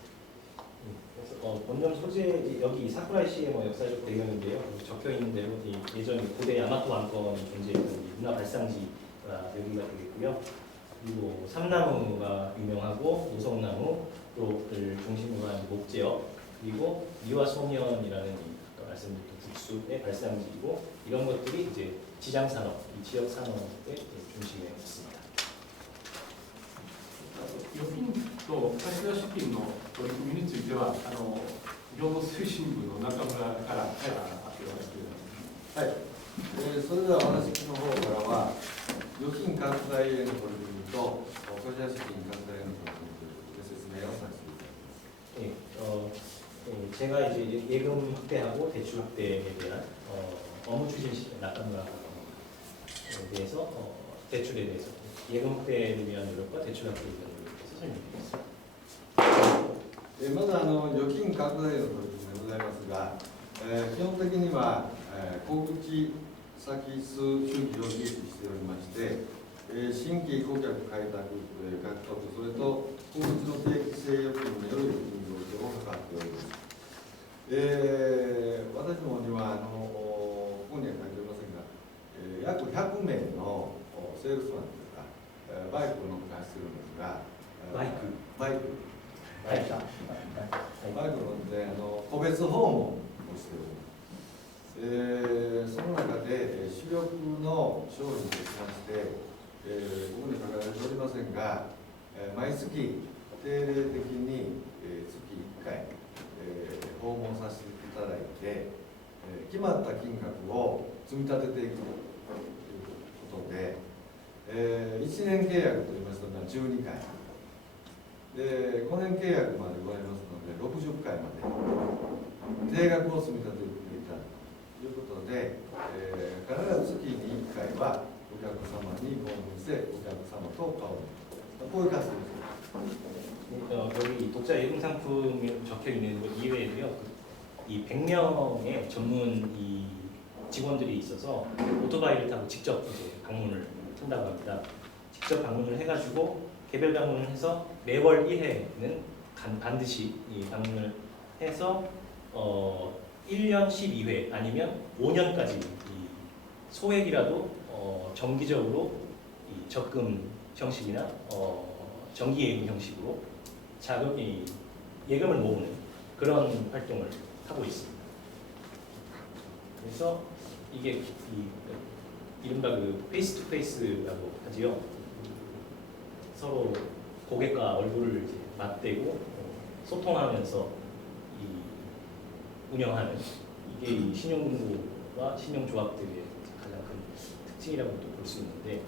그래서 본점 소재 여기 사쿠라이 씨의 뭐 역사적 배경인데요. 적혀 있는 대로 이 예전에 고대 야마토 왕권이 존재했던 이 문화 발상지가 여기가 되겠고요. 그리고 삼나무가 유명하고 우성나무를 중심으로 한 목재역, 그리고 미와 소년이라는 이 아까 말씀드린 국수의 발상지이고, 이런 것들이 이제 지장 산업, 이 지역 산업의 중심에 있습니다. 預金と貸出金の取り組みについては、業務推進部の中村から発表がしています。はい、それでは私の方からは、預金拡大への取り組みと貸出金拡大への取り組みということで説明をさせていただきます。 제가 이제 예금 확대하고 대출 확대에 대한 업무 추진 나카무라에 대해서 대출에 대해서 예금 확대를 위한 노력과 대출 확대에 대한 노력에 대해서 설명드리겠습니다. まず預金拡大の取り組みでございますが、基本的には、小口先数周期を維持しておりまして、新規顧客開拓、獲得、それと小口の定期性預金による預金増加を図っております。私どもにはここには書いておりませんが、約100名のセールスマンというか、バイクを乗って走っているんですが、バイク乗って個別訪問をしております。その中で主力の商品としまして、ここに書かれておりませんが、毎月定例的に月1回訪問させていただいて、決まった金額を積み立てていくということで、1年契約といいますと12回で、5年契約までございますので60回まで定額を積み立てていたということで、必ず月に1回はお客様に訪問してお客様と顔を見る、こういう活動です。 여기 독자 예금 상품이 적혀 있는 것 이외에도요, 이 100명의 전문 이 직원들이 있어서 오토바이를 타고 직접 이제 방문을 한다고 합니다. 직접 방문을 해가지고 개별 방문을 해서 매월 1회는 반드시 이 방문을 해서 1년 12회 아니면 5년까지 이 소액이라도 정기적으로 이 적금 형식이나 정기 예금 형식으로 예금을 모으는 그런 활동을 하고 있습니다. 그래서 이게 이른바 그 페이스 투 페이스라고 하지요. 서로 고객과 얼굴을 이제 맞대고 소통하면서 운영하는, 이게 이 신용금고와 신용조합들의 가장 큰 특징이라고 볼 수 있는데,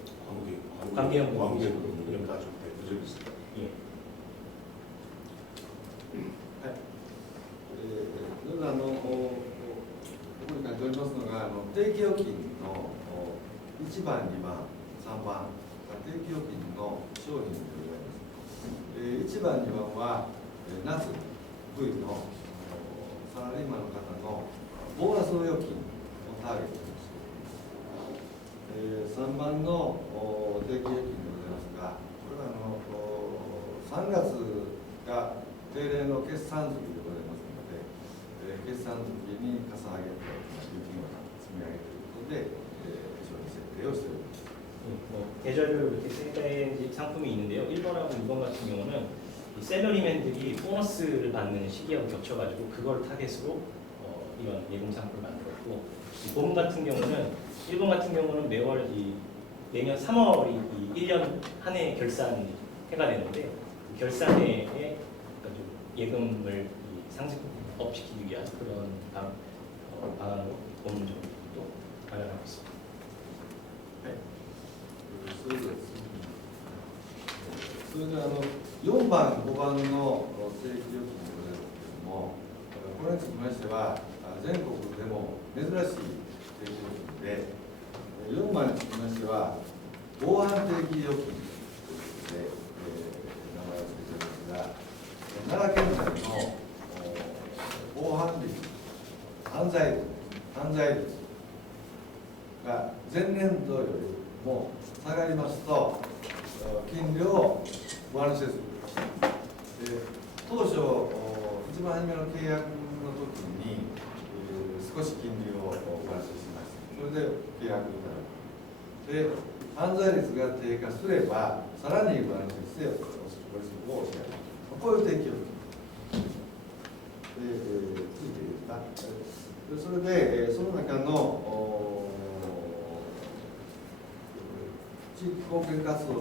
관계형 관계는 아주 대표적이 있습니다. 예. まずここに書いておりますのが定期預金の1番、2番、3番定期預金の商品でございます。1番、2番は夏冬のサラリーマンの方のボーナス預金をターゲットにしております。3番の定期預金でございますが、これは3月が定例の決算月でございますので、決算月にかさ上げて預金を積み上げということで、商品設定をしております。 계절별로 이렇게 세 가지 상품이 있는데요. 1번하고 2번 같은 경우는 이 셀러리맨들이 보너스를 받는 시기하고 겹쳐가지고 그걸 타겟으로 이런 예금 상품을 만들었고, 봄 같은 경우는 1번 같은 경우는 매월 매년 3월이 1년 한 해 결산해가 되는데, 그 결산해에 예금을 상승업시키기 위한 그런 방안으로 봄 정도 마련하고 있습니다. それで4番、5番の定期預金でございますけれども、これにつきましては全国でも珍しい定期預金で、4番につきましては防犯定期預金ということで、名前を付けておりますが、奈良県内の防犯率、犯罪率が前年度よりも下がりますと、金利を上乗せする当初、一番初めの契約の時に、少し金利をお話ししました。それで契約いただく。で、犯罪率が低下すれば、さらに上乗せしてご利息を支払う。こういう提供で、ついているか。それで、その中の地域貢献活動の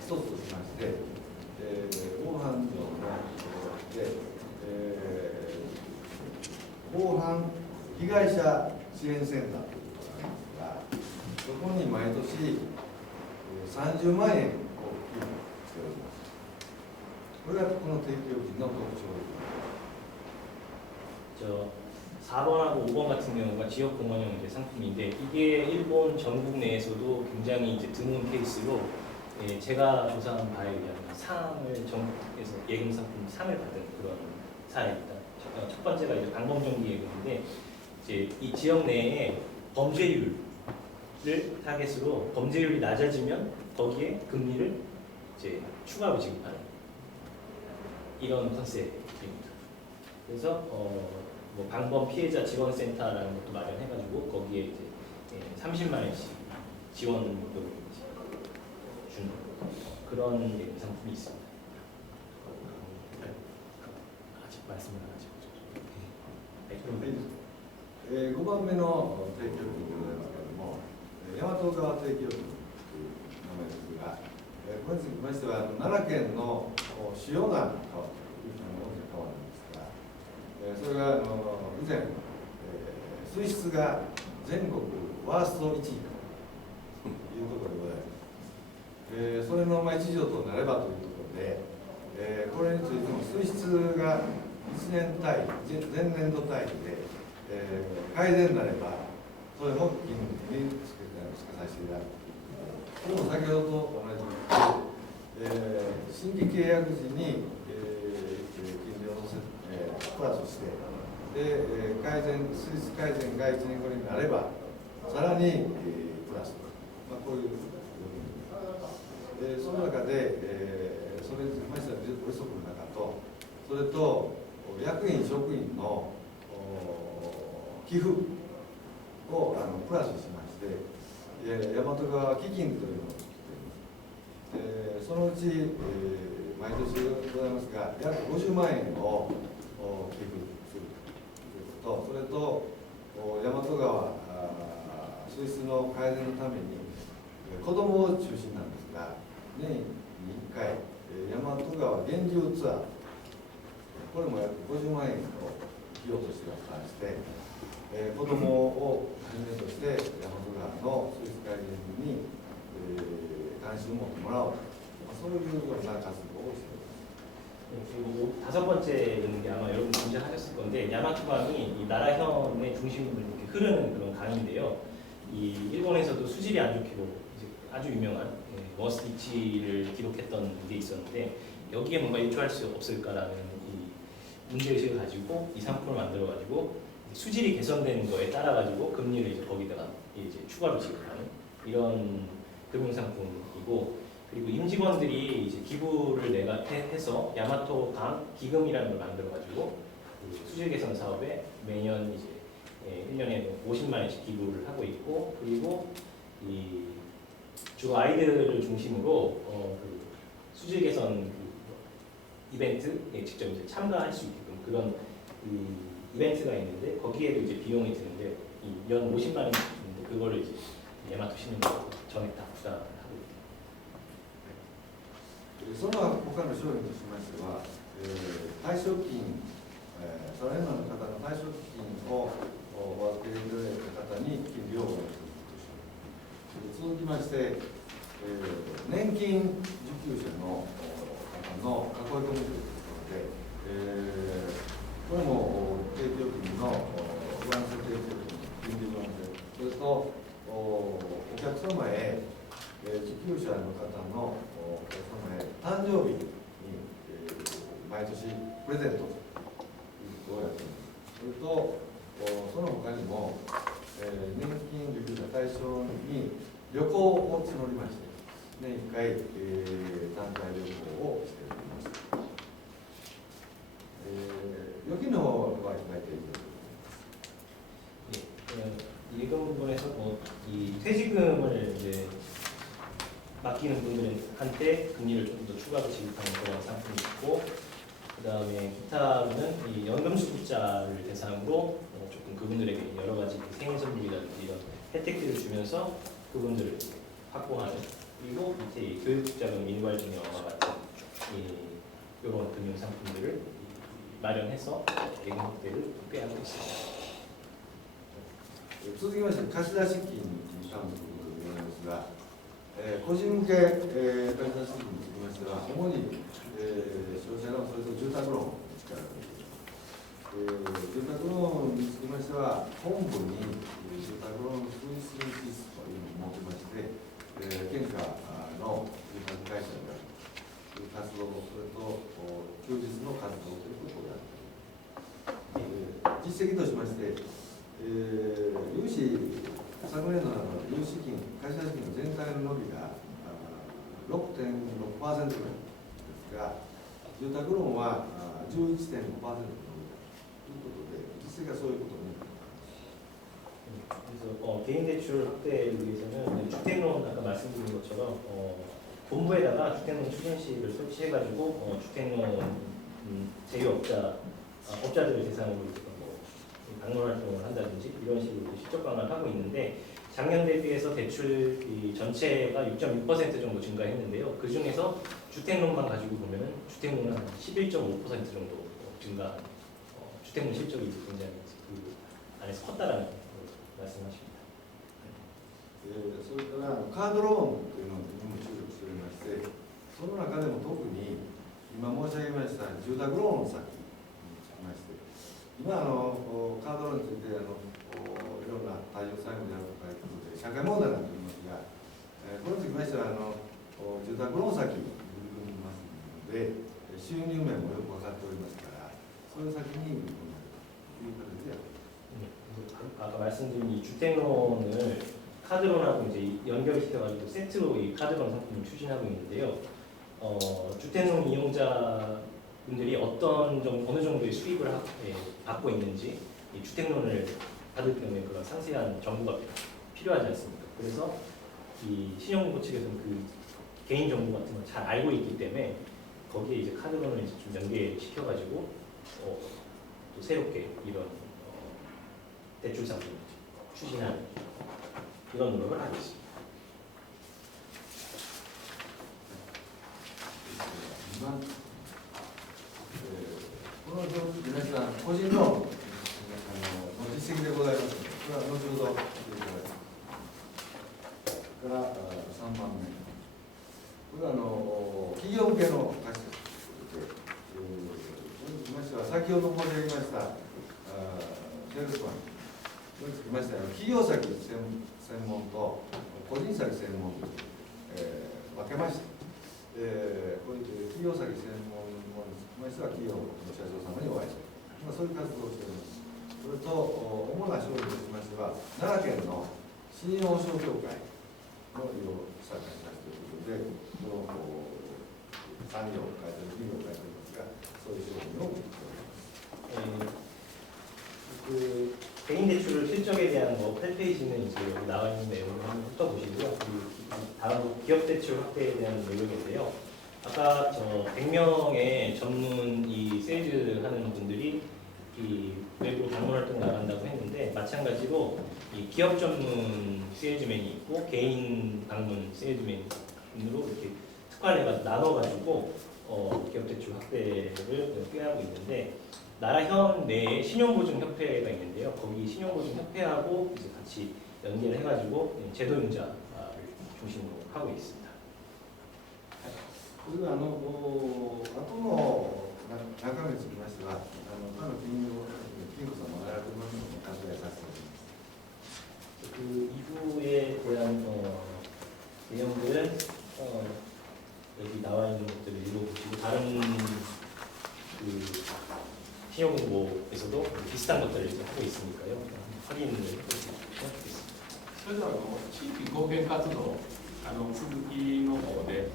一つとしまして、防犯上ので、防犯被害者支援センターということなんですが、そこに毎年30万円を寄付しております。これがこの提供金の特徴です。 4번하고 5번 같은 경우가 지역 공헌형 이제 상품인데 이게 일본 전국 내에서도 굉장히 이제 드문 케이스로 제가 조사한 바에 의하면 상을 전국에서 예금 상품 상을 받은 그런 사례입니다. 첫 번째가 이제 방범정기 예금인데 이제 이 지역 내에 범죄율을 타겟으로 범죄율이 낮아지면 거기에 금리를 이제 추가로 지급하는 이런 컨셉입니다. 그래서 뭐 방범 피해자 지원센터라는 것도 마련해가지고 거기에 이제 30만 원씩 지원도 주는 그런 예금 상품이 있습니다. 아직 말씀을 안 하시고. 5番目の提供金でございますけれども、大和川提供金という名前ですが、これにつきましては奈良県の塩南川という川なんですが、それが以前、水質が全国ワースト1位というところでございます。それの一助となればというところで、これについても水質が1年単位、前年度単位で、改善になれば、それも金につけさせていただく。これも先ほどと同じ、新規契約時に、金利をプラスして、で水質改善が1年後になれば、さらに、プラスと、こういうその中で、それにつきましては、ご利息の中と、それと役員、職員の寄付をプラスしまして、大和川基金というのを作っています。そのうち、毎年ございますが、約50万円を寄付するということ、それと大和川水質の改善のために子どもを中心なんですが、年に1回大和川源流ツアー、これも約50万円を費用として出して、子どもをはじめとして大和川の水質改善に、関心を持ってもらおうと、そういうような活動をしています。 그리고 5번째 있는 게 아마 여러분 짐작하셨을 건데 야마토강이 이 나라현의 중심으로 이렇게 흐르는 그런 강인데요. 이 일본에서도 수질이 안 좋기로 이제 아주 유명한 머스비치를 기록했던 게 있었는데 여기에 뭔가 일조할 수 없을까라는 이 문제의식을 가지고 이 상품을 만들어 가지고 수질이 개선되는 거에 따라 가지고 금리를 이제 거기다가 이제 추가로 지급하는 이런 금융 상품이고. 그리고 임직원들이 이제 기부를 해서 야마토 강 기금이라는 걸 만들어가지고 수질 개선 사업에 매년 이제 1년에 50만 원씩 기부를 하고 있고, 그리고 이 주로 아이들을 중심으로 그 수질 개선 그 이벤트에 직접 이제 참가할 수 있게끔 그런 이벤트가 있는데 거기에도 이제 비용이 드는데 연 50만 원이 드는데 그거를 이제 야마토 시민들 전액 다 부담을. その他の商品としましては、退職金、サラリーマンの方の退職金をお預けいただいた方に金利をお渡しすると。続きまして、年金受給者の方の囲い込みというところで、これも提供金の不安性提供金、金利不安性、それとお客様へ、受給者の方のお客様へ誕生日に、毎年プレゼントということをやっています。それとその他にも、年金受給者対象に旅行を募りまして、年1回、団体旅行をしております。 이런 부분에서 이 퇴직금을 이제 맡기는 분들한테 금리를 조금 더 추가로 지급하는 그런 상품이 있고, 그 다음에 기타로는 이 연금수급자를 대상으로 조금 그분들에게 여러 가지 생일 선물이라든지 이런 혜택들을 주면서 그분들을 확보하는, 그리고 밑에 이 교육자금 인과증여와 같은 이런 금융 상품들을 마련해서 대금 확대를 꾀하고 있습니다. 続きまして貸出金に関することでございますが、個人向け、貸出金につきましては主に、消費者ローンそれと住宅ローンですから、住宅ローンにつきましては本部に住宅ローン推進室というのを設けまして、県下の住宅会社である活動、それと休日の活動ということをやっている。実績としまして、融資、昨年の融資金、貸出金の全体の伸びが 6.6% ぐらいですが、住宅ローンは 11.5% 伸びたということで、実績がそういうことになっています。 그래서 개인 대출 확대를 위해서는 주택론 아까 말씀드린 것처럼 본부에다가 주택론 추진실을 설치해가지고 주택론 제휴업자 업자들을 대상으로 방문 활동을 한다든지 이런 식으로 실적 강화를 하고 있는데, 작년 대비해서 대출 전체가 6.6% 정도 증가했는데요. 그 중에서 주택론만 가지고 보면은 주택론은 한 11.5% 정도 증가, 주택론 실적이 굉장히 그 안에서 컸다라는 말씀하십니다. それからカードローンというのにも注力しておりまして、その中でも特に今申し上げました住宅ローンの先につきまして、今カードローンについていろんな対応債務であるとかいうことで社会問題になっておりますが、これにつきましては住宅ローン先に売り込みますので、収入面もよく分かっておりますから、そういう先に売り込むという形でやっています。 아까 말씀드린 이 주택론을 카드론하고 이제 연결시켜가지고 세트로 이 카드론 상품을 추진하고 있는데요. 주택론 이용자분들이 어느 정도의 수익을 받고 있는지, 이 주택론을 받을 경우에 그런 상세한 정보가 필요하지 않습니까? 그래서 이 신용부 측에서는 그 개인 정보 같은 걸 잘 알고 있기 때문에 거기에 이제 카드론을 이제 좀 연계시켜가지고 또 새롭게 이런 대출 상품을 추진하는 이런 노력을 하고 있습니다. この表皆さん個人の実績でございますので、これは後ほど見ていただきます。から3番目、これは企業向けの貸し出しということで、これにつきましては先ほど申し上げましたセールスマン、これにつきましては企業先専門と個人先専門と分けまして、こういう企業先専門につきましては企業の社長様にお会いする、そういう活動をしております。それと主な商品としましては奈良県の信用保証協会の利用者貸し出しということで、この産業を変えている企業を変えていますが、そういう商品を売っております。 그 개인 대출 실적에 대한 8페이지는 이제 여기 나와 있는 내용을 한번 훑어보시고요. 다음으로 기업 대출 확대에 대한 내용인데요. 아까 100명의 전문 이 세일즈 하는 분들이 이 외부 방문 활동 나간다고 했는데, 마찬가지로 이 기업 전문 세일즈맨이 있고 개인 방문 세일즈맨으로 이렇게 특화해가 나눠가지고 기업 대출 확대를 꾀하고 있는데, 나라현 내에 신용보증협회가 있는데요. 거기 신용보증협회하고 이제 같이 연계를 해가지고 제도융자를 중심으로 하고 있습니다. これは後の中身につきましては他の金融さんもやられていますので考えさせていただきます。 그 이후에 대한 내용들은 여기 나와 있는 것들을 읽어보시고, 다른 그 신용공고에서도 비슷한 것들을 이제 하고 있으니까요. 확인을 해보시면 좋겠습니다. それでは地域貢献活動続きの方で、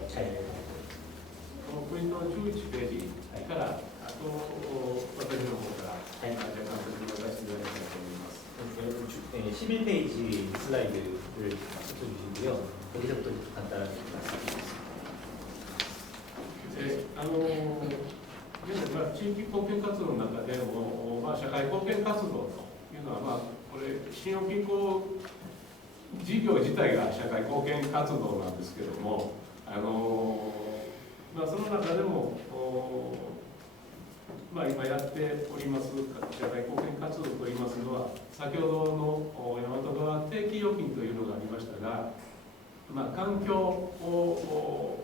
このポイントの11ページから、あと私の方から若干説明させていただきたいと思います。 11페이지 슬라이드를 펼쳐주시고요. 거기서부터 간단하게 말씀드리겠습니다. 現在は地域貢献活動の中でも、社会貢献活動というのは、これ信用金庫事業自体が社会貢献活動なんですけども、その中でも今やっております社会貢献活動といいますのは、先ほどの大和川定期預金というのがありましたが、環境を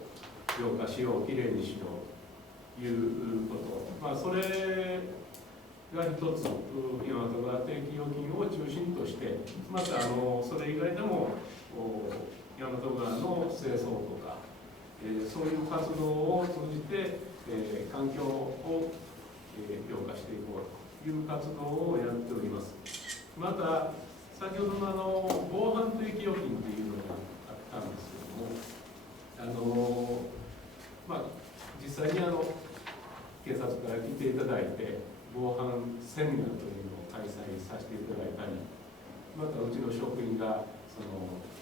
浄化しよう、きれいにしようということ、それが一つ、大和川定期預金を中心として、またそれ以外でも大和川の清掃とか、そういう活動を通じて、環境を強化していこうという活動をやっております。また先ほどの防犯定期預金というのがあったんですけども、実際に警察から来ていただいて防犯セミナーというのを開催させていただいたり、またうちの職員が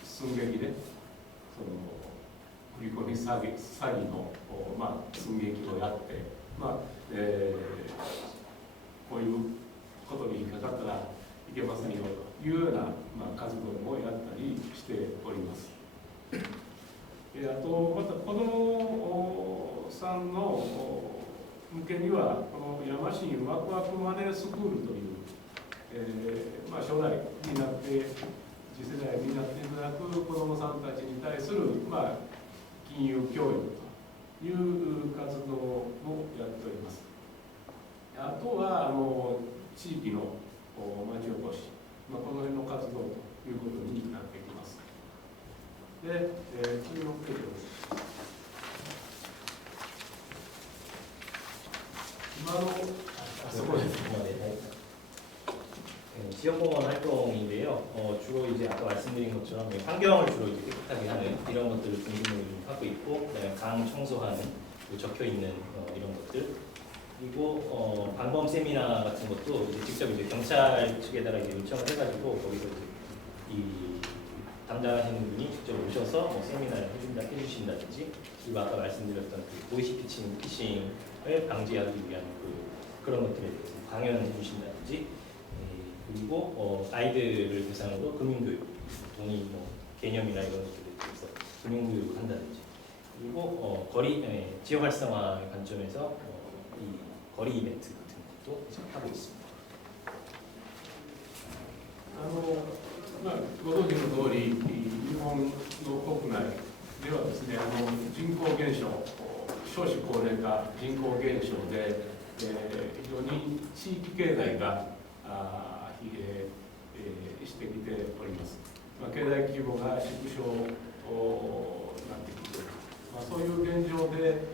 寸劇で振り込み詐欺の寸劇をやって、こういうことに引っかかったらいけませんよというような、活動もやったりしております。あとまた子どもさんの向けにはこの山新ワクワクマネースクールという、将来になって次世代になっていただく子どもさんたちに対する、金融教育という活動もやっております。あとは地域の町おこし、この辺の活動ということになってきます。で、次のページです。そこですね。지역공원 활동인데요. 주로 이제 아까 말씀드린 것처럼 환경을 주로 이제 깨끗하게 하는 이런 것들을 중심으로 하고 있고, 강 청소하는 적혀 있는 이런 것들, 그리고 방범 세미나 같은 것도 이제 직접 이제 경찰 측에다가 이제 요청을 해가지고 거기서 이제 이 담당하시는 분이 직접 오셔서 세미나를 해주신다든지, 그리고 아까 말씀드렸던 그 보이스피싱을 방지하기 위한 그런 것들에 대해서 강연해 주신다든지, 그리고 아이들을 대상으로 금융교육, 돈이 개념이나 이런 것들에 대해서 금융교육을 한다든지, 그리고 지역 활성화의 관점에서 이 거리 이벤트 같은 것도 하고 있습니다. ご存知の通り、日本の国内ではですね、人口減少、少子高齢化、人口減少で、非常に地域経済が疲弊してきております。経済規模が縮小になってきている、そういう現状で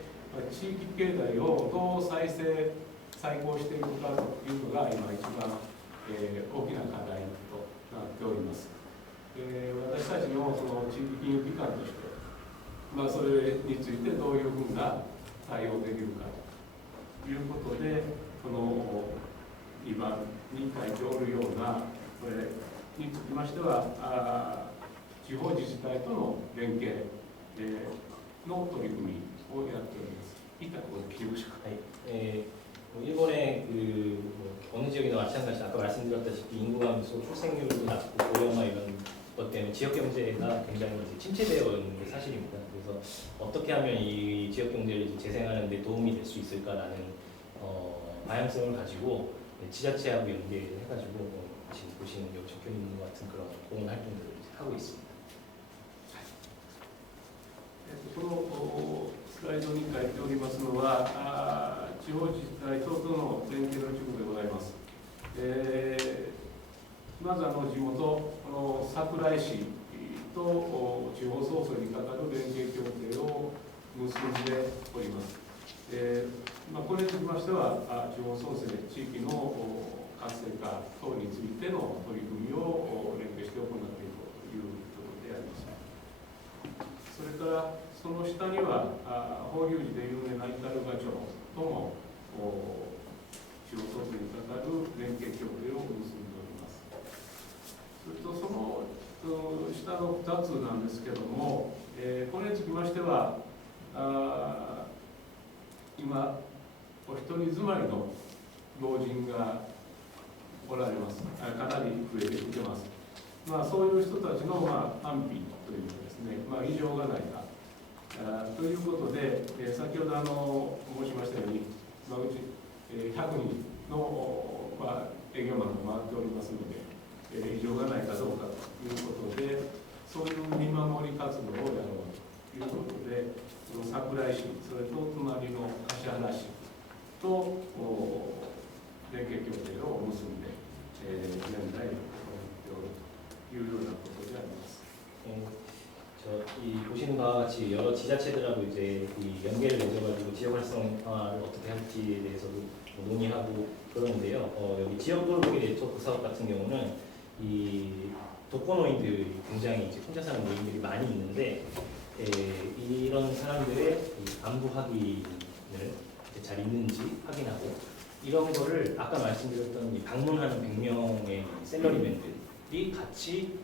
地域経済をどう再興していくかというのが今一番大きな課題となっております。私たちの地域金融機関として、それについてどういうふうな対応できるかということで、今に書いておるようなこれにつきましては、地方自治体との連携の取り組みをやっております。いったことを聞きましょうか。일본의 어느 지역이나 마찬가지로 아까 말씀드렸다시피 인구 감소, 출생률도 낮고 고령화 이런 것 때문에 지역 경제가 굉장히 이제 침체되어 있는 게 사실입니다. 그래서 어떻게 하면 이 지역 경제를 이제 재생하는 데 도움이 될 수 있을까라는 방향성을 가지고 지자체하고 연계해가지고 지금 보시는 여기 적혀 있는 것 같은 그런 공헌 활동들을 하고 있습니다. このスライドに書いておりますのは、地方自治体等との連携の一部でございます。まず地元桜井市と地方創生にかかる連携協定を結んでおります。これにつきましては、地方創生地域の活性化等についての取り組みを連携して行っていこうということであります。それからその下には法隆寺で有名な斑鳩町とも地方創生にかかる連携協定を結んでおります。2つなんですけども、これにつきましては、今、お一人住まいの老人がおられます。かなり増えてきてます。そういう人たちの安否というかですね、異常がないか。ということで、先ほど申しましたように、うち100人の、営業マンが回っておりますので、異常がないかどうかということで、そういう見守り活動をやろうということで、桜井市、それと隣の橿原市と連携協定を結んで、現在行っておるというようなことであります。보시는 바와 같이 여러 지자체들하고 이제 이 연계를 맺어가지고 지역 활성화를 어떻게 할지에 대해서도 논의하고 그러는데요. 여기 지역도로계 네트워크 사업 같은 경우는 이 독거노인들이 굉장히 이제 혼자 사는 노인들이 많이 있는데 이런 사람들의 이 안부 확인을 잘 있는지 확인하고 이런 거를 아까 말씀드렸던 이 방문하는 100명의 샐러리맨들이 같이